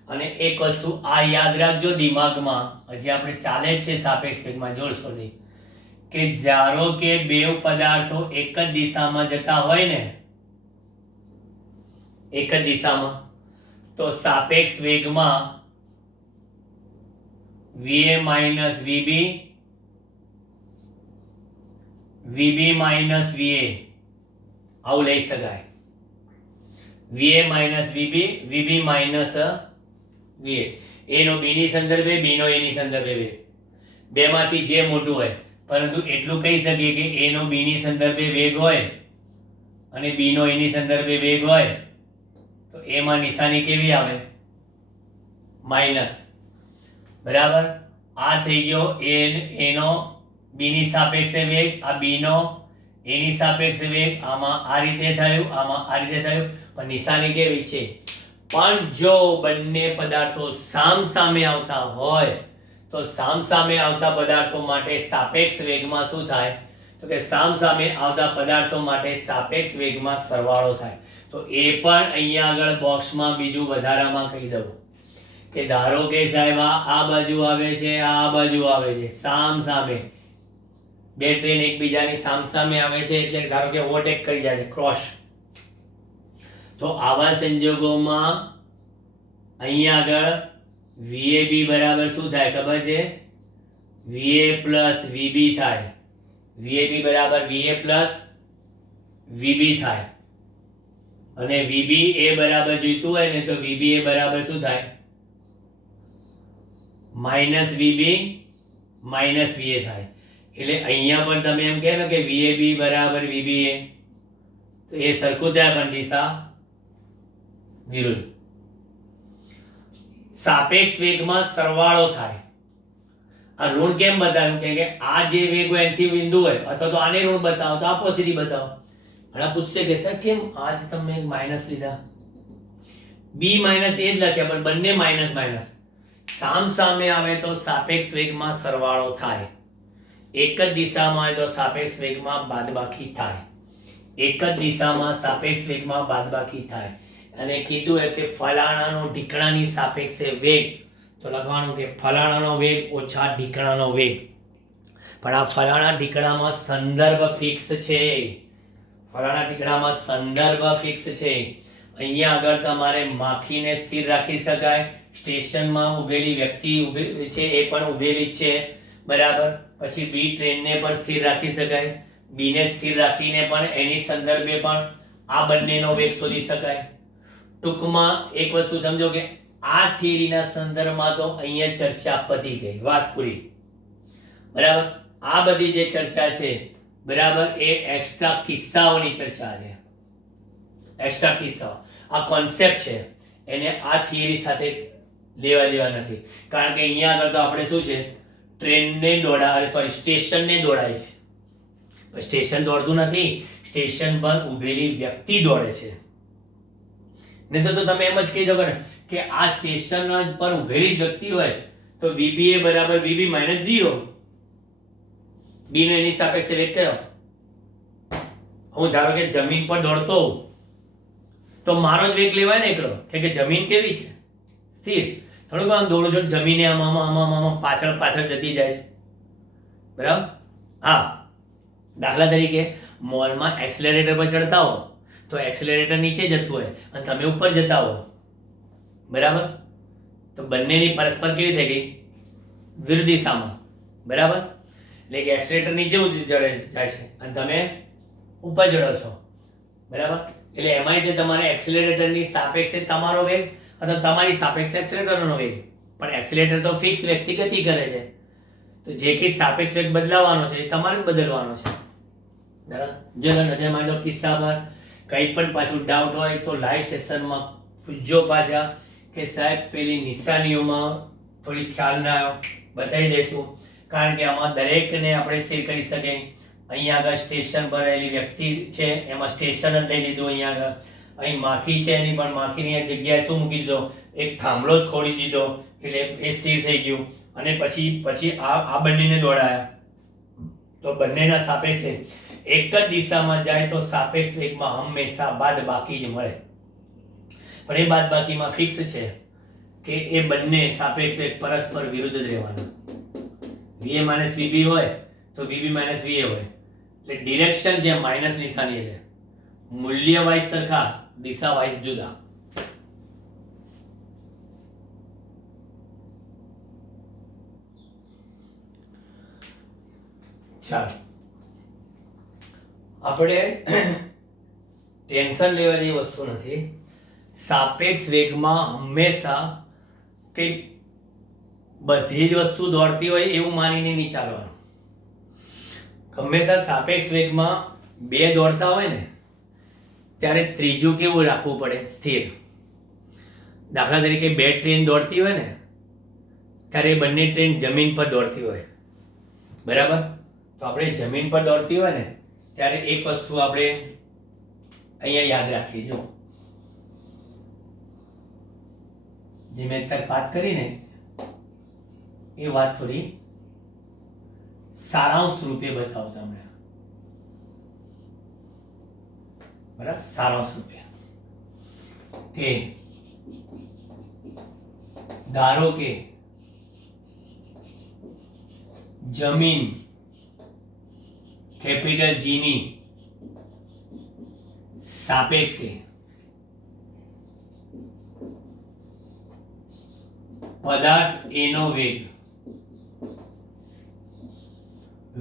અને એક વસ્તુ આ યાદ રાખજો દિમાગમાં, હજી આપણે ચાલે જ છે સાપેક્ષ વેગમાં જોડશોથી, કે ધારો કે બે પદાર્થો એક જ દિશામાં જતા હોય ને, એક જ દિશામાં, તો સાપેક્ષ વેગમાં va minus vb, vb minus va આવું લઈ શકાય. va minus vb, vb minus va. a નો b ની સંદર્ભે, b નો a ની સંદર્ભે, બેમાંથી જે મોટું હોય. પરંતુ એટલું કહી શકીએ કે a નો b ની સંદર્ભે વેગ હોય અને b નો a ની સંદર્ભે વેગ હોય તો a માં નિશાની કેવી આવે? માઇનસ. બરાબર. આ થઈ ગયો a નો b ની સાપેક્ષે વેગ, આ b નો a ની સાપેક્ષે વેગ. આમાં આ રીતે થયું, આમાં આ રીતે થયું, પણ નિશાની કેવી છે? પણ જો બંને પદાર્થો સામસામે આવતા હોય તો સામસામે આવતા પદાર્થો માટે સાપેક્ષ વેગમાં શું થાય? તો કે સામસામે આવતા પદાર્થો માટે સાપેક્ષ વેગમાં સરવાળો થાય. તો એ પણ અહીંયા આગળ બોક્સમાં બીજું વધારામાં કહી દઉં કે ધારો કે સાહેબ આ બાજુ આવે છે, આ બાજુ આવે છે, સામસામે બે ટ્રેન એકબીજાની સામસામે આવે છે, એટલે ધારો કે ઓવરટેક કરી જાય છે, ક્રોસ. તો આવા સંજોગોમાં અહીંયા આગળ VAB બરાબર શું થાય ખબર છે? VA પ્લસ VB થાય. VAB બરાબર VA પ્લસ VB થાય. અને VBA બરાબર જોઈતું હોય ને તો VBA બરાબર શું થાય? માઇનસ VB માઇનસ VA થાય. એટલે અહીંયા પણ તમે એમ કહે ને કે VAB બરાબર VBA, તો એ સરખું થાય પણ દિશા વિરુદ્ધ. સાપેક્ષ વેગમાં સરવાળો થાય. આ ઋણ કેમ બતાવ્યું? કે આ જે વેગ હોય એનાથી બિંદુ હોય, અથવા તો આને ઋણ બતાવો તો આ પોઝિટિવ બતાવો. ઘણા પૂછશે કે સર કેમ આજ તમે માઇનસ લીધા? b માઇનસ એ જ લખ્યા પણ બંને માઇનસ માઇનસ. સામ સામે આવે તો સાપેક્ષ વેગમાં સરવાળો થાય. એક જ દિશામાં હોય તો સાપેક્ષ વેગમાં બાદબાકી થાય. એક જ દિશામાં સાપેક્ષ વેગમાં બાદબાકી થાય. અને કીધું એ કે ફલાણાનો ઢીકણાની સાપેક્ષે વેગ, તો લખવાનું કે ફલાણાનો વેગ ઓછા ઢીકણાનો વેગ. પણ આ ફલાણા ઢીકણામાં સંદર્ભ ફિક્સ છે. ફલાણા ઢીકણામાં સંદર્ભ ફિક્સ છે. અહીંયા આગળ તમારે માખીને સ્થિર રાખી શકાય. સ્ટેશનમાં ઊભેલી વ્યક્તિ ઊભી છે એ પણ ઊભેલી જ છે, બરાબર. પછી બી ટ્રેનને પણ સ્થિર રાખી શકાય. બી ને સ્થિર રાખીને પણ એની સંદર્ભે પણ આ બંનેનો વેગ શોધી શકાય. ટૂંકમાં એક વસ્તુ સમજો કે આ થિયરીના સંદર્ભમાં તો અહીંયા ચર્ચા પતી ગઈ, વાત પૂરી, બરાબર. આ બધી જે ચર્ચા છે, બરાબર, એ એક્સ્ટ્રા કિસ્સાઓની ચર્ચા છે. એક્સ્ટ્રા કિસ્સાઓ, આ કોન્સેપ્ટ છે, એને આ થિયરી સાથે લેવા દેવા નથી. કારણ કે અહીંયા આગળ તો આપણે શું છે, ટ્રેનને સ્ટેશનને દોડાય છે. સ્ટેશન દોડતું નથી, સ્ટેશન પર ઊભેલી વ્યક્તિ દોડે છે. નહીં તો તમે એમ જ કહી શકો ને કે આ સ્ટેશન પર ઊભેલી વ્યક્તિ હોય તો VBA બરાબર VB માઇનસ 0. બી નો એની સાપેક્ષે વેગ કયો? હું ધારો કે જમીન પર દોડતો હોઉં તો મારો જ વેગ લેવાય ને એકલો, કે જમીન કેવી છે? સ્થિર. થોડુંક આમ દોડું છું, જમીને આમાં પાછળ પાછળ જતી જાય છે, બરાબર. હા, દાખલા તરીકે મોલમાં એક્સેલરેટર પર ચડતા હો તો એક્સેલરેટર નીચે જતું હોય અને તમે ઉપર જતા હો, બરાબર. તો બંનેની પરસ્પર કેવી થઈ ગઈ? વિરુદ્ધ દિશામાં, બરાબર. એટલે કે એક્સેલરેટર નીચે જાય છે અને તમે ઉપર ચડો છો, બરાબર. એટલે એમાંય તે તમારે એક્સેલરેટરની સાપેક્ષે તમારો વેગ અથવા તમારી સાપેક્ષે એક્સેલરેટરનો વેગ. પણ એક્સેલરેટર તો ફિક્સ વેગથી ગતિ કરે છે, તો જે કંઈ સાપેક્ષ વેગ બદલાવાનો છે એ તમારે જ બદલવાનો છે, બરાબર. જો નજર મારી લો કિસ્સા પર કંઈ પણ પાછું ડાઉટ હોય તો લાઈવ સેશનમાં પૂછજો પાછા કે સાહેબ પેલી નિશાનીઓમાં થોડી ખ્યાલ ના આવ્યો, બતાવી દઈશું. કારણ કે આમાં દરેકને આપણે સ્થિર કરી શકીએ. અહીંયા આગળ સ્ટેશન પર રહેલી વ્યક્તિ છે એમાં સ્ટેશન જ લઈ લીધું. અહીંયા આગળ અહીં માખી છે એની પણ માખીની જગ્યાએ શું મૂકી દીધો? એક થાંભલો જ ખોડી દીધો, એટલે એ સ્થિર થઈ ગયું. અને પછી આ બંનેને દોડાયા તો બંનેના સાપેક્ષે એક જ દિશામાં જાય તો સાપેક્ષ વેગમાં હંમેશા બાદબાકી જ મળે. પણ એ બાદબાકીમાં ફિક્સ છે કે એ બંને સાપેક્ષ વેગ પરસ્પર વિરુદ્ધ જ રહેવાના. VA માઇનસ VB હોય તો VB માઇનસ VA હોય. એટલે ડિરેક્શન જે માઇનસ નિશાની છે, મૂલ્ય વાઇઝ સરખા, દિશા વાઇઝ જુદા. ચાલો આપણે ટેન્શન લેવા જેવી વસ્તુ નથી. સાપેક્ષ વેગમાં હંમેશા કંઈક બધી જ વસ્તુ દોડતી હોય એવું માનીને નહીં ચાલવાનું. હંમેશા સાપેક્ષ વેગમાં બે દોડતા હોય ને ત્યારે ત્રીજું કેવું રાખવું પડે? સ્થિર. દાખલા તરીકે બે ટ્રેન દોડતી હોય ને ત્યારે બંને ટ્રેન જમીન પર દોડતી હોય, બરાબર? તો આપણે જમીન પર દોડતી હોય ને ત્યારે એક વસ્તુ આપણે અહીંયા યાદ રાખીએ. જો જે મેં અત્યારે વાત કરી ને એ વાત થોડી સારાંશ રૂપે બતાવું તમને, બરાબર? સારાંશ રૂપે કે ધારો કે જમીન કેપિટલ G ની સાપેક્ષે પદાર્થ A નો વેગ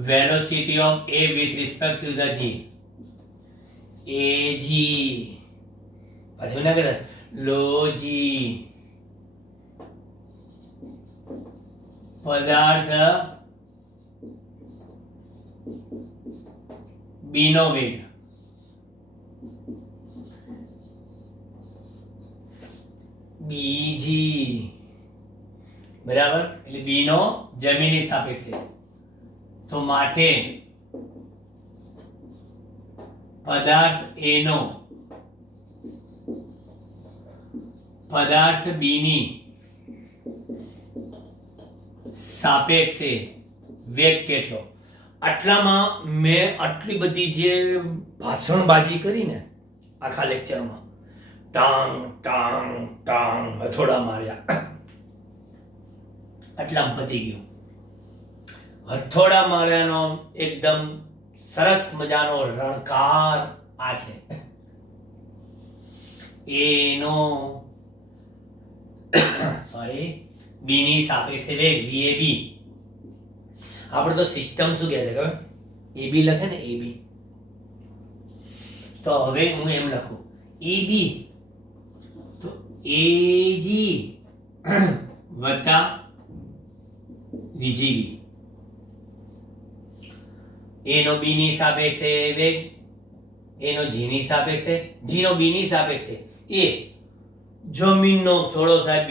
velocity of A with respect to the G AG પાછું ના કહેતા લો G પદાર્થ B નો વેગ BG, બરાબર? એટલે B નો જમીનની સાપેક્ષે. તો માટે પદાર્થ A નો પદાર્થ B ની સાપેક્ષે વેગ કેટલો? આટલામાં મેં આટલી બધી જે ભાષણબાજી કરી ને આખા લેક્ચરમાં, ટાંગ ટાંગ ટાંગ હથોડા માર્યા, આટલામાં પતી ગયું. હથોડા માર્યાનો એકદમ સરસ મજાનો રણકાર આ છે. એનો બી ની સાપેક્ષે વેગ VAB. આપણે તો સિસ્ટમ શું કહે છે ખબર? AB લખે ને AB. તો હવે હું એમ લખું AB તો AG વત્તા VGB. A નો B ની સાપેક્ષે વેગ, A નો G ની સાપેક્ષે, G નો B ની સાપેક્ષે, A જમીનનો થોડો સાહેબ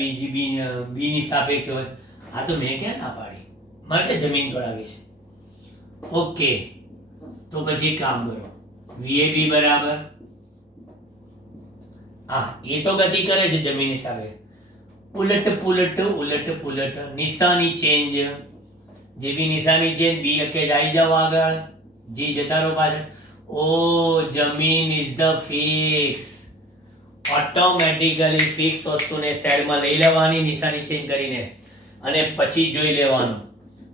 B ની સાપેક્ષે હોય. આ તો મેં ક્યાં ના પાડી, માટે જમીન દોડાવી છે. ઓકે, તો પછી કામ કરો, VAB બરાબર એ તો ગતિ કરે છે જમીનની સામે, ઉલટ પુલટ ઉલટ પુલટ, નિશાની ચેન્જ, જે બી નિશાની ચેન્જ, બી કે જાય જાવ આગળ, જી જતા રહો પાછળ. ઓ જમીન is the fix, automatically fix વસ્તુને સાઈડમાં લઈ લેવાની નિશાની ચેન્જ કરીને, અને પછી જોઈ લેવાનું.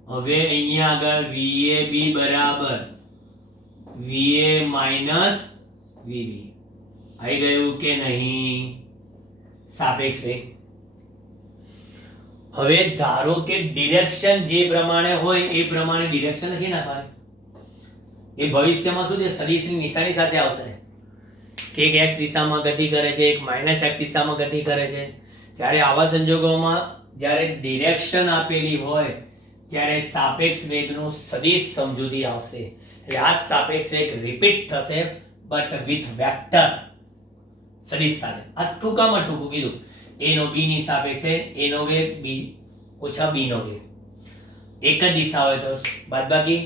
હવે અહીંયા આગળ VAB બરાબર VA માઇનસ VB આવી ગયું કે નહીં? સાપેક્ષ વેગ. હવે ધારો કે ડિરેક્શન જે પ્રમાણે હોય એ પ્રમાણે ડિરેક્શન લખી નાખવાની. એ ભવિષ્યમાં શું છે? સદિશની નિશાની સાથે આવશે કે એક x દિશામાં ગતિ કરે છે, એક માઇનસ x દિશામાં ગતિ કરે છે. ત્યારે આવા સંજોગોમાં જ્યારે ડિરેક્શન આપેલી હોય ત્યારે સાપેક્ષ વેગનું સદિશ સમજૂતી આવશે. એટલે આ સાપેક્ષ વેગ રિપીટ થશે બટ વિથ વેક્ટર સદિશ સાથે. આ ટૂંકામાં ટૂંકું કીધું. a નો b ની સાપેક્ષે a નો વેગ b ઓછા b નો વેગ. એક જ દિશા હોય તો બાદબાકી,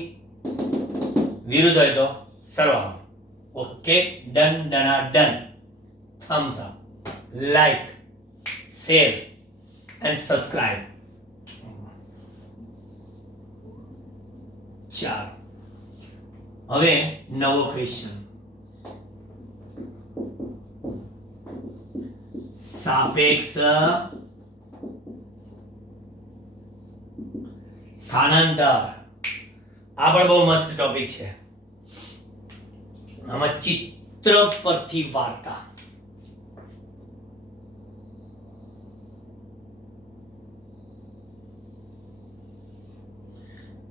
વિરુદ્ધ હોય તો સરવાળો. ઓકે, ડન ડના done. Thumbs up, like, share and subscribe. ચાલો હવે નવો ક્વેશ્ચન. સાપેક્ષ સ્થાનાંતર. આ પણ બહુ મસ્ત ટોપિક છે. આમાં ચિત્ર પરથી વાર્તા.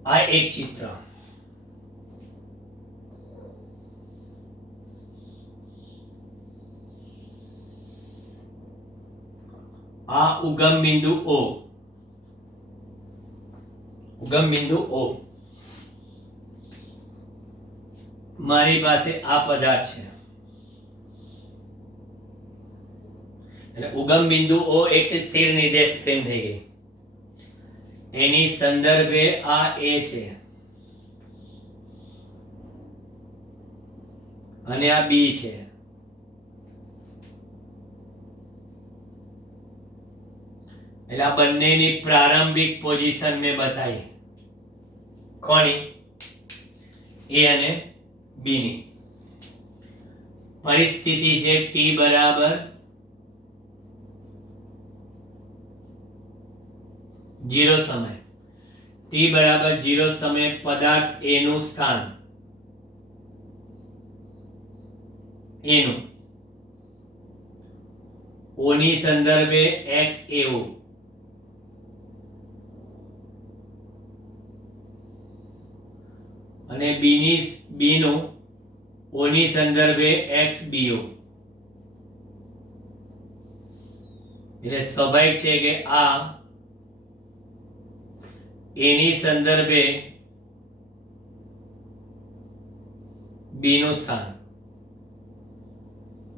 આ એક ચિત્ર. આ ઉગમ બિંદુ O. ઉગમ બિંદુ O. મારી પાસે આ પદાર્થ છે. એટલે ઉગમ બિંદુ O એક સ્થિર નિર્દેશ ફ્રેમ થઈ ગઈ. એની સંદર્ભે આ A છે અને આ B છે. એટલે આ બંનેની પ્રારંભિક પોઝિશન મેં બતાવી. કોની? A અને B ની. પરિસ્થિતિ છે t બરાબર 0 સમય. t બરાબર 0 સમય પદાર્થ A નું સ્થાન A નું O ની સંદર્ભે x AO. અને B નું O ની સંદર્ભે x BO. એટલે સ્વાભાવિક છે કે આ A ની સંદર્ભે B નું સ્થાન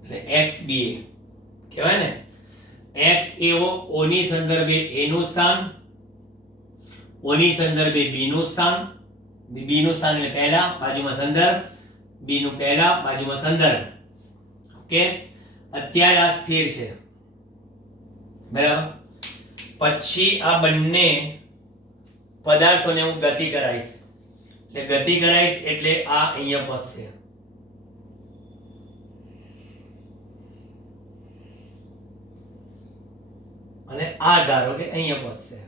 એટલે x BA કહેવાય ને. x AO O ની સંદર્ભે A નું સ્થાન, O ની સંદર્ભે B નું સ્થાન. B નું સ્થાન એટલે પહેલા બાજુમાં સંદર્ભ, B નું પહેલા બાજુમાં સંદર્ભ. ઓકે, અત્યારે આ સ્થિર છે બરાબર. પછી આ બંને પદાર્થોને હું ગતિ કરાવીશ. એટલે ગતિ કરાવીશ એટલે આ અહીંયા પહોંચશે. અને આ ધારો કે અહીંયા પહોંચશે.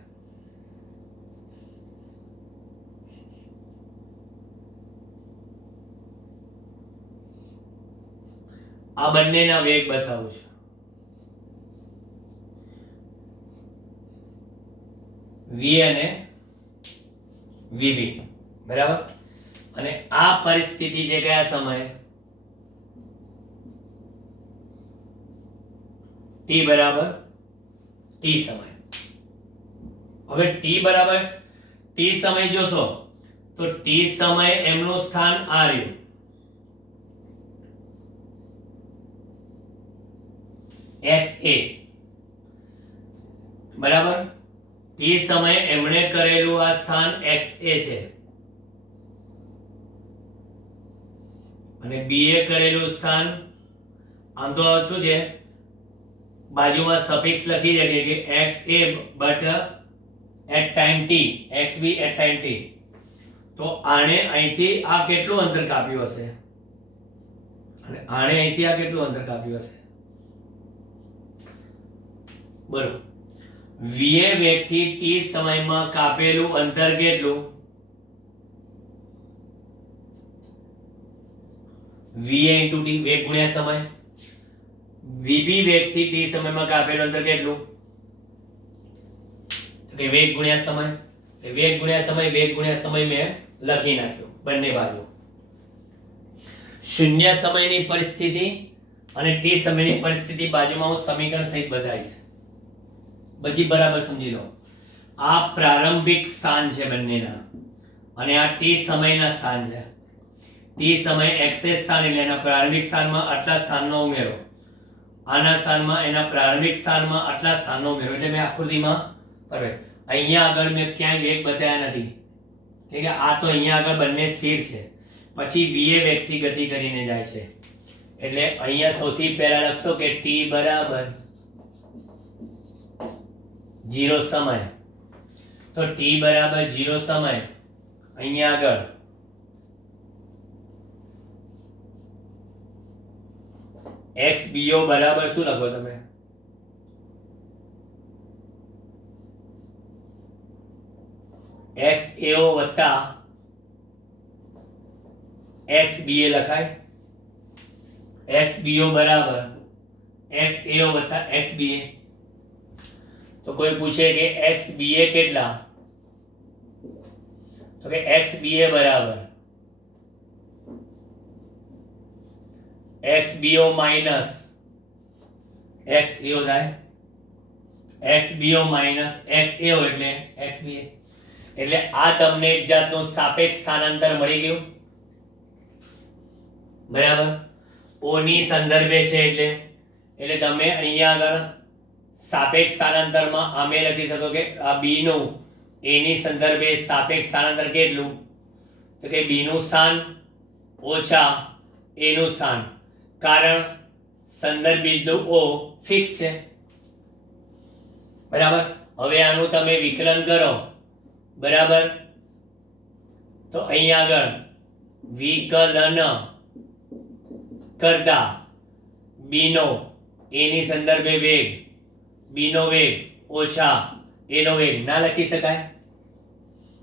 આ બંનેના વેગ બતાવું છું. V અને VB બરાબર. અને આ પરિસ્થિતિ છે કયા સમયે? t બરાબર t સમય. હવે t બરાબર t સમય જોશો તો t સમય એમનું સ્થાન આ રહ્યું. XA બરાબર. t સમયે એમણે કરેલું આ સ્થાન XA છે અને B એ કરેલું સ્થાન આમ તો શું છે, બાજુમાં સફિક્સ લખી દે કે XA but at time t, XB at time t. તો આણે અહીંથી આ કેટલું અંતર કાપ્યું હશે અને આણે અહીંથી આ કેટલું અંતર કાપ્યું હશે? બરોબર. VA વેગથી t સમયમાં કાપેલું અંતર કેટલું? VA into t વેગ ગુણ્યા સમય. VB વેગથી t સમયમાં કાપેલું અંતર કેટલું? તો કે વેગ ગુણ્યા સમય. એટલે વેગ ગુણ્યા સમય મેં લખી નાખ્યો બંને બાજુ. શૂન્ય સમયની પરિસ્થિતિ અને t સમયની પરિસ્થિતિ બાજુમાં હું સમીકરણ સહિત બતાવીશ. પછી બરાબર સમજી લો. આ પ્રારંભિક સ્થાન છે બંનેના અને આ t સમયના સ્થાન છે. t સમય XA સ્થાન એટલે એના પ્રારંભિક સ્થાનમાં આટલા સ્થાનનો ઉમેરો, આના સ્થાનમાં એના પ્રારંભિક સ્થાનમાં આટલા સ્થાનનો ઉમેરો. એટલે મેં આકૃતિમાં પરફેક્ટ અહીંયા આગળ મેં ક્યાંય વેગ બતાવ્યા નથી કે આ તો અહીંયા આગળ બંને સ્થિર છે. પછી VA વેગથી ગતિ કરીને જાય છે. એટલે અહીંયા સૌથી પહેલા લખશો કે t બરાબર 0 સમય. તો t બરાબર 0 સમય અહીંયા આગળ XBO બરાબર શું લખો તમે? XAO વત્તા XBA લખાય. XBO બરાબર XAO વત્તા XBA. તો કોઈ પૂછે કે XBA કેટલા, તો કે XBA બરાબર XBO માઇનસ XAO થાય. XBO માઇનસ XAO એટલે XBA. એટલે આ તમને એક જાતનું સાપેક્ષ સ્થાનાંતર મળી ગયું. બરાબર. O ની સંદર્ભે છે એટલે તમે અહીંયા આગળ સાપેક્ષ સ્થાનાંતરમાં આમે લખી શકો કે આ b નું a ની સંદર્ભે સાપેક્ષ સ્થાનાંતર કેટલું, તો કે b નું સ્થાન ઓછા a નું સ્થાન, કારણ સંદર્ભ બિંદુ O ફિક્સ છે. બરાબર. હવે આનું તમે વિકલન કરો. બરાબર. તો અહીંયા આગળ વિકલન કરતા b નો a ની સંદર્ભે વેગ, b નો વેગ ઓછા a નો વેગ ના લખી શકાય?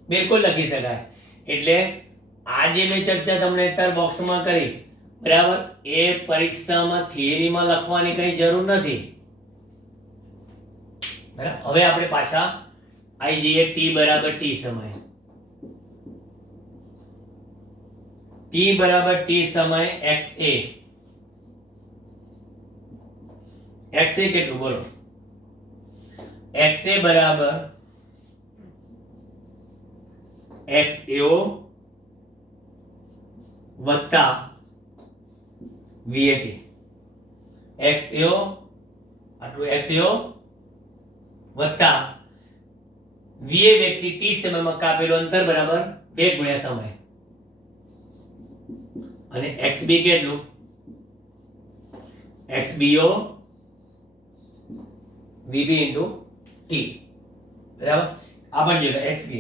બિલકુલ લખી શકાય. એટલે આ જે મેં ચર્ચા તમને અત્યારે બોક્સમાં કરી, બરાબર, એ પરીક્ષામાં થિયરીમાં લખવાની કઈ જરૂર નથી. બરાબર. હવે આપણે પાછા આવી જઈએ t બરાબર t સમય. t બરાબર t સમય XA. XA કેટલું બોલો? XA બરાબર XAO વત્તા VAT. XAO આટલું XAO વત્તા VA વ્યક્તિ t સમયમાં કાપેલું અંતર બરાબર વેગ ગુણ્યા સમય. અને XB કેટલું? XBO VB into T. બરાબર. આ પણ જોયું XB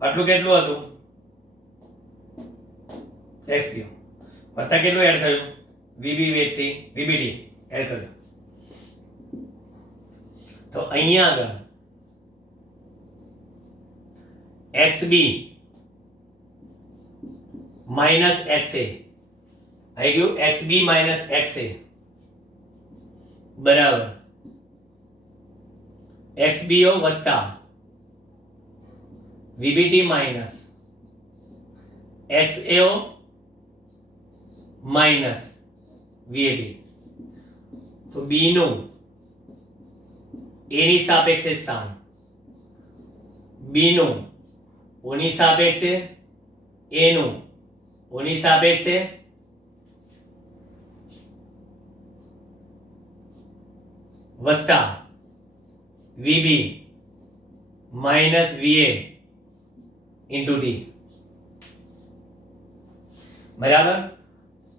આટલું કેટલું હતું? XBO વત્તા કેટલું એડ થયું? VB વેગથી VBT એડ કર્યું. તો અહીંયા આગળ XB માઇનસ XA આવી ગયું. XB માઇનસ XA બરાબર XBO વત્તા VBT minus XAO minus VAT. તો B નું A ની સાપેક્ષે સ્થાન, B નું O ની સાપેક્ષે, A નું O ની સાપેક્ષે વત્તા VB minus VA into T. બરાબર.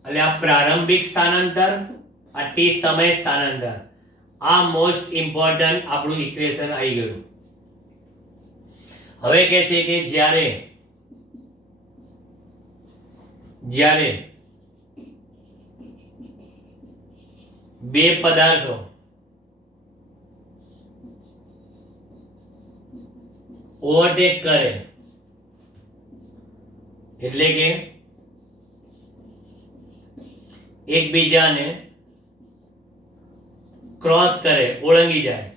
એટલે આ પ્રારંભિક સ્થાનાંતર, આ T સમય સ્થાનાંતર, આ મોસ્ટ ઇમ્પોર્ટન્ટ આપણું ઇક્વેશન આવી ગયું. હવે કહે છે કે જ્યારે બે પદાર્થો ઓવરટેક કરે, એટલે કે એકબીજાને ક્રોસ કરે, ઓળંગી જાય,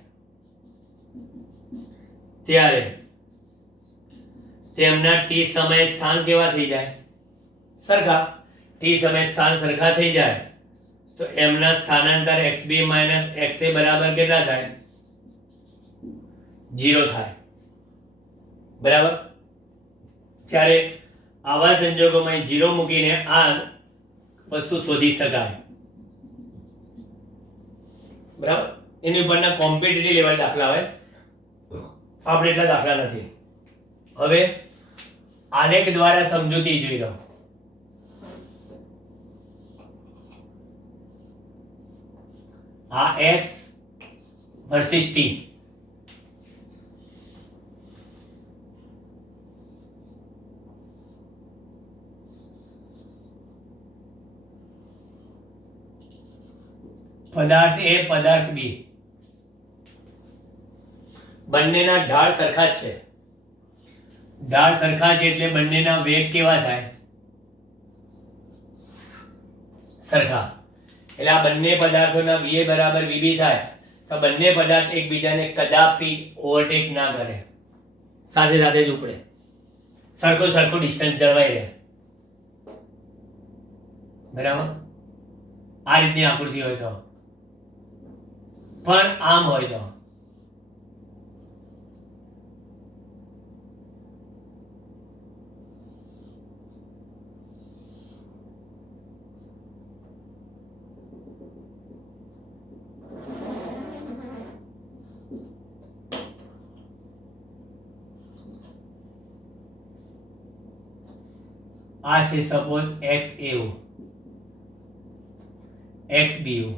ત્યારે તેમના ટી સમય સ્થાન કેવા થઈ જાય? સરખા. ટી સમય સ્થાન સરખા થઈ જાય તો એમના સ્થાનાંતર XB માઇનસ XA બરાબર કેટલા થાય? 0 થાય. બરાબર. ત્યારે આવા સંજોગોમાં 0 મૂકીને આ વસ્તુ શોધી શકાય. બરાબર. એની ઉપરના કોમ્પિટિટિવ લેવલ દાખલા હોય, આપણે એટલા દાખલા નથી. હવે આલેખ દ્વારા સમજૂતી જોઈ લો. આ x વર્સિસ t. પદાર્થ A પદાર્થ B, બંનેના ઢાળ સરખા જ છે. ઢાળ સરખા છે એટલે બંનેના વેગ કેવા થાય? સરખા, એટલે આ બંને પદાર્થોના VA બરાબર VB થાય તો બંને પદાર્થ એકબીજાને કદાપી ઓવરટેક ના કરે, સાથે સાથે જ ઉપડે, સરખું ડિસ્ટન્સ જળવાઈ રહે. બરાબર, આ રીતની આકૃતિ હોય તો. પણ આમ હોય તો આ છે સપોઝ XAO XBO,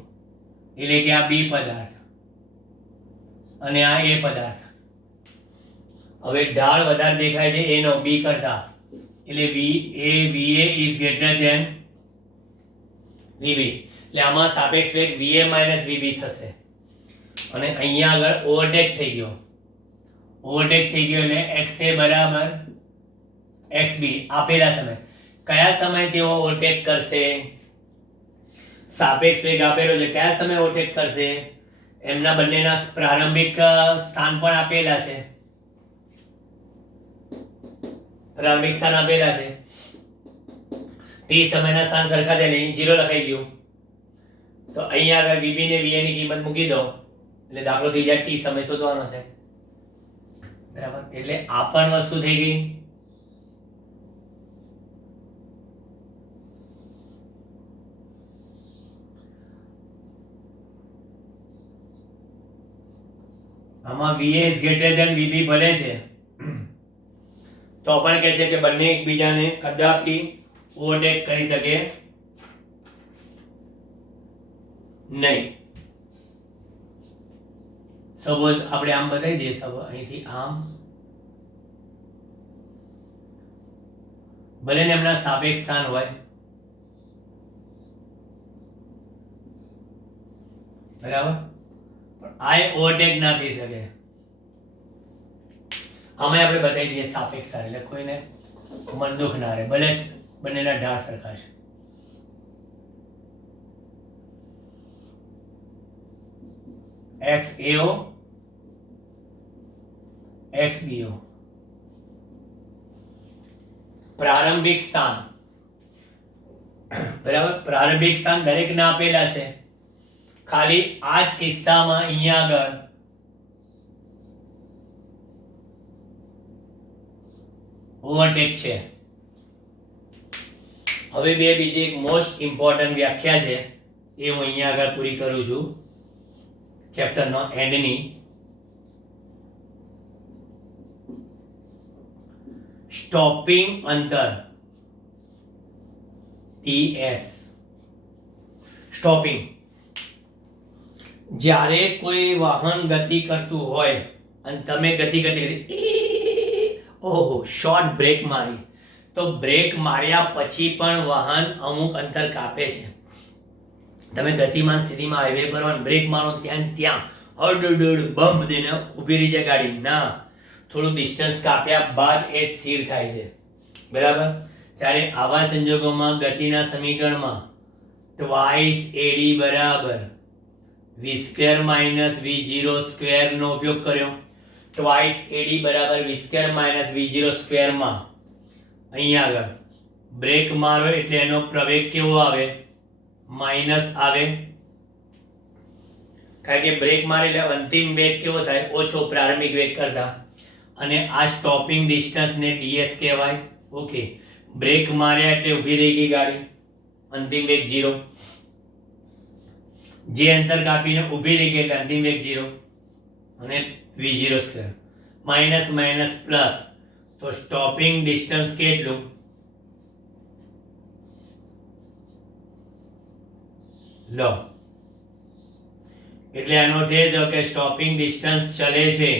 એટલે કે આ બી પદાર્થ અને આ એ પદાર્થ. હવે ઢાળ વધારે દેખાય છે A નો B કરતા, એટલે VA is greater than VB, એટલે આમાં સાપેક્ષ વેગ VA minus VB થશે. અને અહીંયા આગળ ઓવરટેક થઈ ગયો એટલે XA બરાબર XB આપેલા સમય. કયા સમય તેઓ ઓવરટેક કરશે? સાપેક્ષ વેગ આપેલો છે, કયા સમય ઓવરટેક કરશે? એમના બંનેના પ્રારંભિક સ્થાન પણ આપેલા છે, પ્રારંભિક સ્થાન આપેલા છે. t સમયના સ્થાન સરખા છે, અહીં 0 લખાઈ ગયું. તો અહીંયા આગળ VB ને VA ની કિંમત મૂકી દો એટલે દાખલો થઈ જાય. t સમય શોધવાનો છે, બરાબર. એટલે આ પણ વસ્તુ થઈ ગઈ. આમાં VA is greater than VB ભલે છે તો પણ કહે છે કે બંને એકબીજાને કદાપી ઓવરટેક કરી શકે નહીં. સપોઝ આપણે આમ બતાવી દઈએ, સપોઝ અહીંથી આમ, ભલે ને એમના સાપેક્ષ સ્થાન હોય, બરાબર, પણ આ ઓવરટેક ના થઈ શકે. આમાં આપણે બતાવી દઈએ સાપેક્ષ સ્થાન, એટલે કોઈને મન દુઃખ ના રહે, ભલે બંનેના ઢાળ સરખા છે. XAO XBO પ્રારંભિક સ્થાન, બરાબર. પ્રારંભિક સ્થાન દરેક ના આપેલા છે, ખાલી આ જ કિસ્સામાં અહીંયા આગળ ઓવરટેક છે. હવે બીજી એક મોસ્ટ ઇમ્પોર્ટન્ટ વ્યાખ્યા છે, એ હું અહીંયા આગળ પૂરી કરું છું ચેપ્ટરનો એન્ડની. સ્ટોપિંગ અંતર TS. સ્ટોપિંગ, જ્યારે કોઈ વાહન ગતિ કરતું હોય અને તમે ગતિ ઓહો શોર્ટ બ્રેક મારી, તો બ્રેક માર્યા પછી પણ વાહન અમુક અંતર કાપે છે. તમે ગતિમાન સ્થિતિમાં હાઈવે પર બ્રેક મારો ત્યાં હડ બમ્પ દઈને ઊભી રહી જાય ગાડી, ના, થોડું ડિસ્ટન્સ કાપ્યા બાદ એ સ્થિર થાય છે, બરાબર. ત્યારે આવા સંજોગોમાં ગતિના સમીકરણમાં ટ્વાઇસ AD બરાબર v² - v0² નો ઉપયોગ કર્યો. ટ્વાઇસ AD બરાબર v² - v0² માં અહીંયા આગળ બ્રેક મારો એટલે એનો પ્રવેગ કેવો આવે? માઇનસ આવે, કારણ કે બ્રેક મારે એટલે અંતિમ વેગ કેવો થાય? ઓછો પ્રારંભિક વેગ કરતા. અને આ સ્ટોપિંગ ડિસ્ટન્સ ને DS કહેવાય. ઓકે, બ્રેક માર્યા એટલે ઊભી રહી ગઈ ગાડી, અંતિમ વેગ 0. જે અંતર કાપીને ઊભી રહી ગઈ એટલે અંતિમ વેગ 0 અને v0² માઇનસ માઇનસ પ્લસ, તો સ્ટોપિંગ ડિસ્ટન્સ કેટલું? લો, એટલે આનો અર્થ એ થયો કે સ્ટોપિંગ ડિસ્ટન્સ ચલે છે,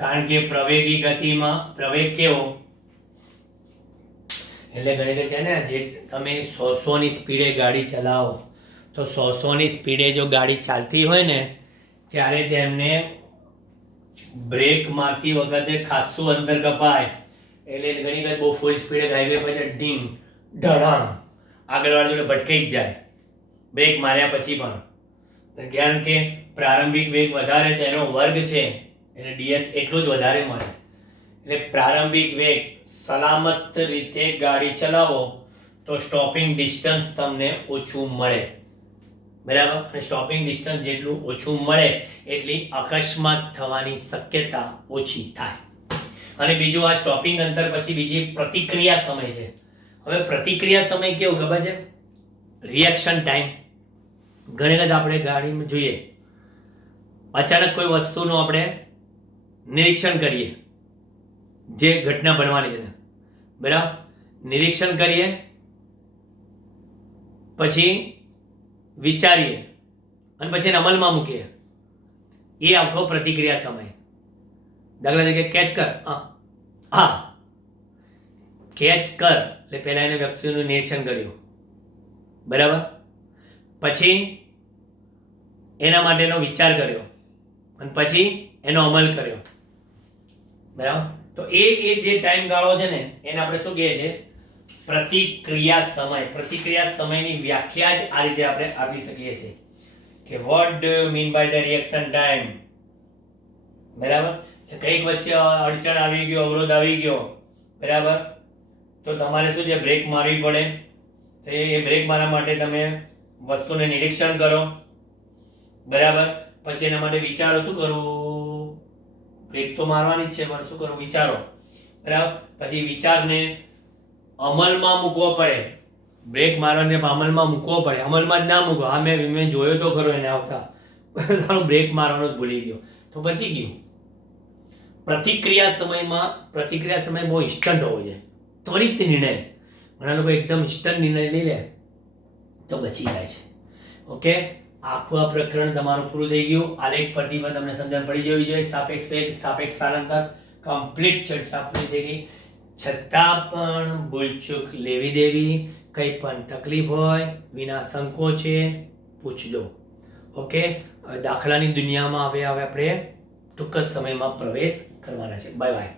કારણ કે પ્રવેગી ગતિમાં પ્રવેગ કેવો? એટલે ઘણી વખત ને જે તમે 100 ની સ્પીડે ગાડી ચલાવો, તો 100 ની સ્પીડે જો ગાડી ચાલતી હોય ને ત્યારે તેમને બ્રેક મારતી વખતે ખાસું અંતર કપાય, એટલે ઘણી વખત બહુ ફૂલ સ્પીડે હાઈવે પર ડીંગ ઢળામ આગળવાળા જોડે ભટકાઈ જ જાય બ્રેક માર્યા પછી પણ, કારણ કે પ્રારંભિક વેગ વધારે તો એનો વર્ગ છે એને ડીએસ એટલો જ વધારે મળે. એટલે પ્રારંભિક વેગ સલામત રીતે ગાડી ચલાવો તો સ્ટોપિંગ ડિસ્ટન્સ તમને ઓછું મળે, બરાબર. અને સ્ટોપિંગ ડિસ્ટન્સ જેટલું ઓછું મળે એટલી અકસ્માત થવાની શક્યતા ઓછી થાય. અને બીજું આ સ્ટોપિંગ અંતર પછી બીજી પ્રતિક્રિયા સમય છે. હવે પ્રતિક્રિયા સમય કેવું ખબર છે? Reaction time. ઘણી વખત આપણે ગાડીમાં જોઈએ અચાનક કોઈ વસ્તુનું આપણે નિરીક્ષણ કરીએ, જે ઘટના બનવાની છે, બરાબર. નિરીક્ષણ કરીએ પછી વિચારીએ અને પછી એને અમલમાં મૂકીએ, એ આખો પ્રતિક્રિયા સમય. દાખલા તરીકે કેચ કર, હા કેચ કર એટલે પહેલા એને વ્યક્તિનું નિરીક્ષણ કર્યું, બરાબર. પછી એના માટેનો વિચાર કર્યો અને પછી એનો અમલ કર્યો, બરાબર. તો એ જે ટાઈમ ગાળો છે ને એને આપણે શું કહીએ છીએ? પ્રતિક્રિયા સમય. પ્રતિક્રિયા સમયની વ્યાખ્યા જ આ રીતે આપણે આપી શકીએ છીએ કે what do you mean by the reaction time, બરાબર. કંઈક વચ્ચે અડચણ આવી ગયો, અવરોધ આવી ગયો, બરાબર, તો તમારે શું છે? બ્રેક મારવી પડે. તો એ બ્રેક મારવા માટે તમે વસ્તુને નિરીક્ષણ કરો, બરાબર. પછી એના માટે વિચારો, શું કરવું? બ્રેક તો મારવાની જ છે પણ શું કરવું? વિચારો, બરાબર. પછી વિચારને અમલમાં મૂકવો પડે. બ્રેક મારવાને અમલમાં મૂકવો પડે. અમલમાં જ ના મૂકો, હા મેં જોયો તો ખરો એને આવતા, તારું બ્રેક મારવાનો જ ભૂલી ગયો, તો પતી ગયું. પ્રતિક્રિયા સમય બહુ ઇન્સ્ટન્ટ હોવો જોઈએ, ત્વરિત નિર્ણય. ઘણા લોકો એકદમ ઇન્સ્ટન્ટ નિર્ણય લઈ લે તો બચી જાય છે. ઓકે, આખું આ પ્રકરણ તમારું પૂરું થઈ ગયું. આલેખ પટ્ટીમાં તમને સમજણ પડી જવી જોઈએ. સાપેક્ષ વેગ, સાપેક્ષ સ્થાનાંતર, કમ્પ્લીટ ચર્ચા પૂરી થઈ ગઈ. છતાં પણ ભૂલચૂક લેવી દેવી, કંઈ પણ તકલીફ હોય વિના સંકોચે પૂછજો. ઓકે, હવે દાખલાની દુનિયામાં હવે આપણે ટૂંક જ સમયમાં પ્રવેશ કરવાના છે. Bye bye.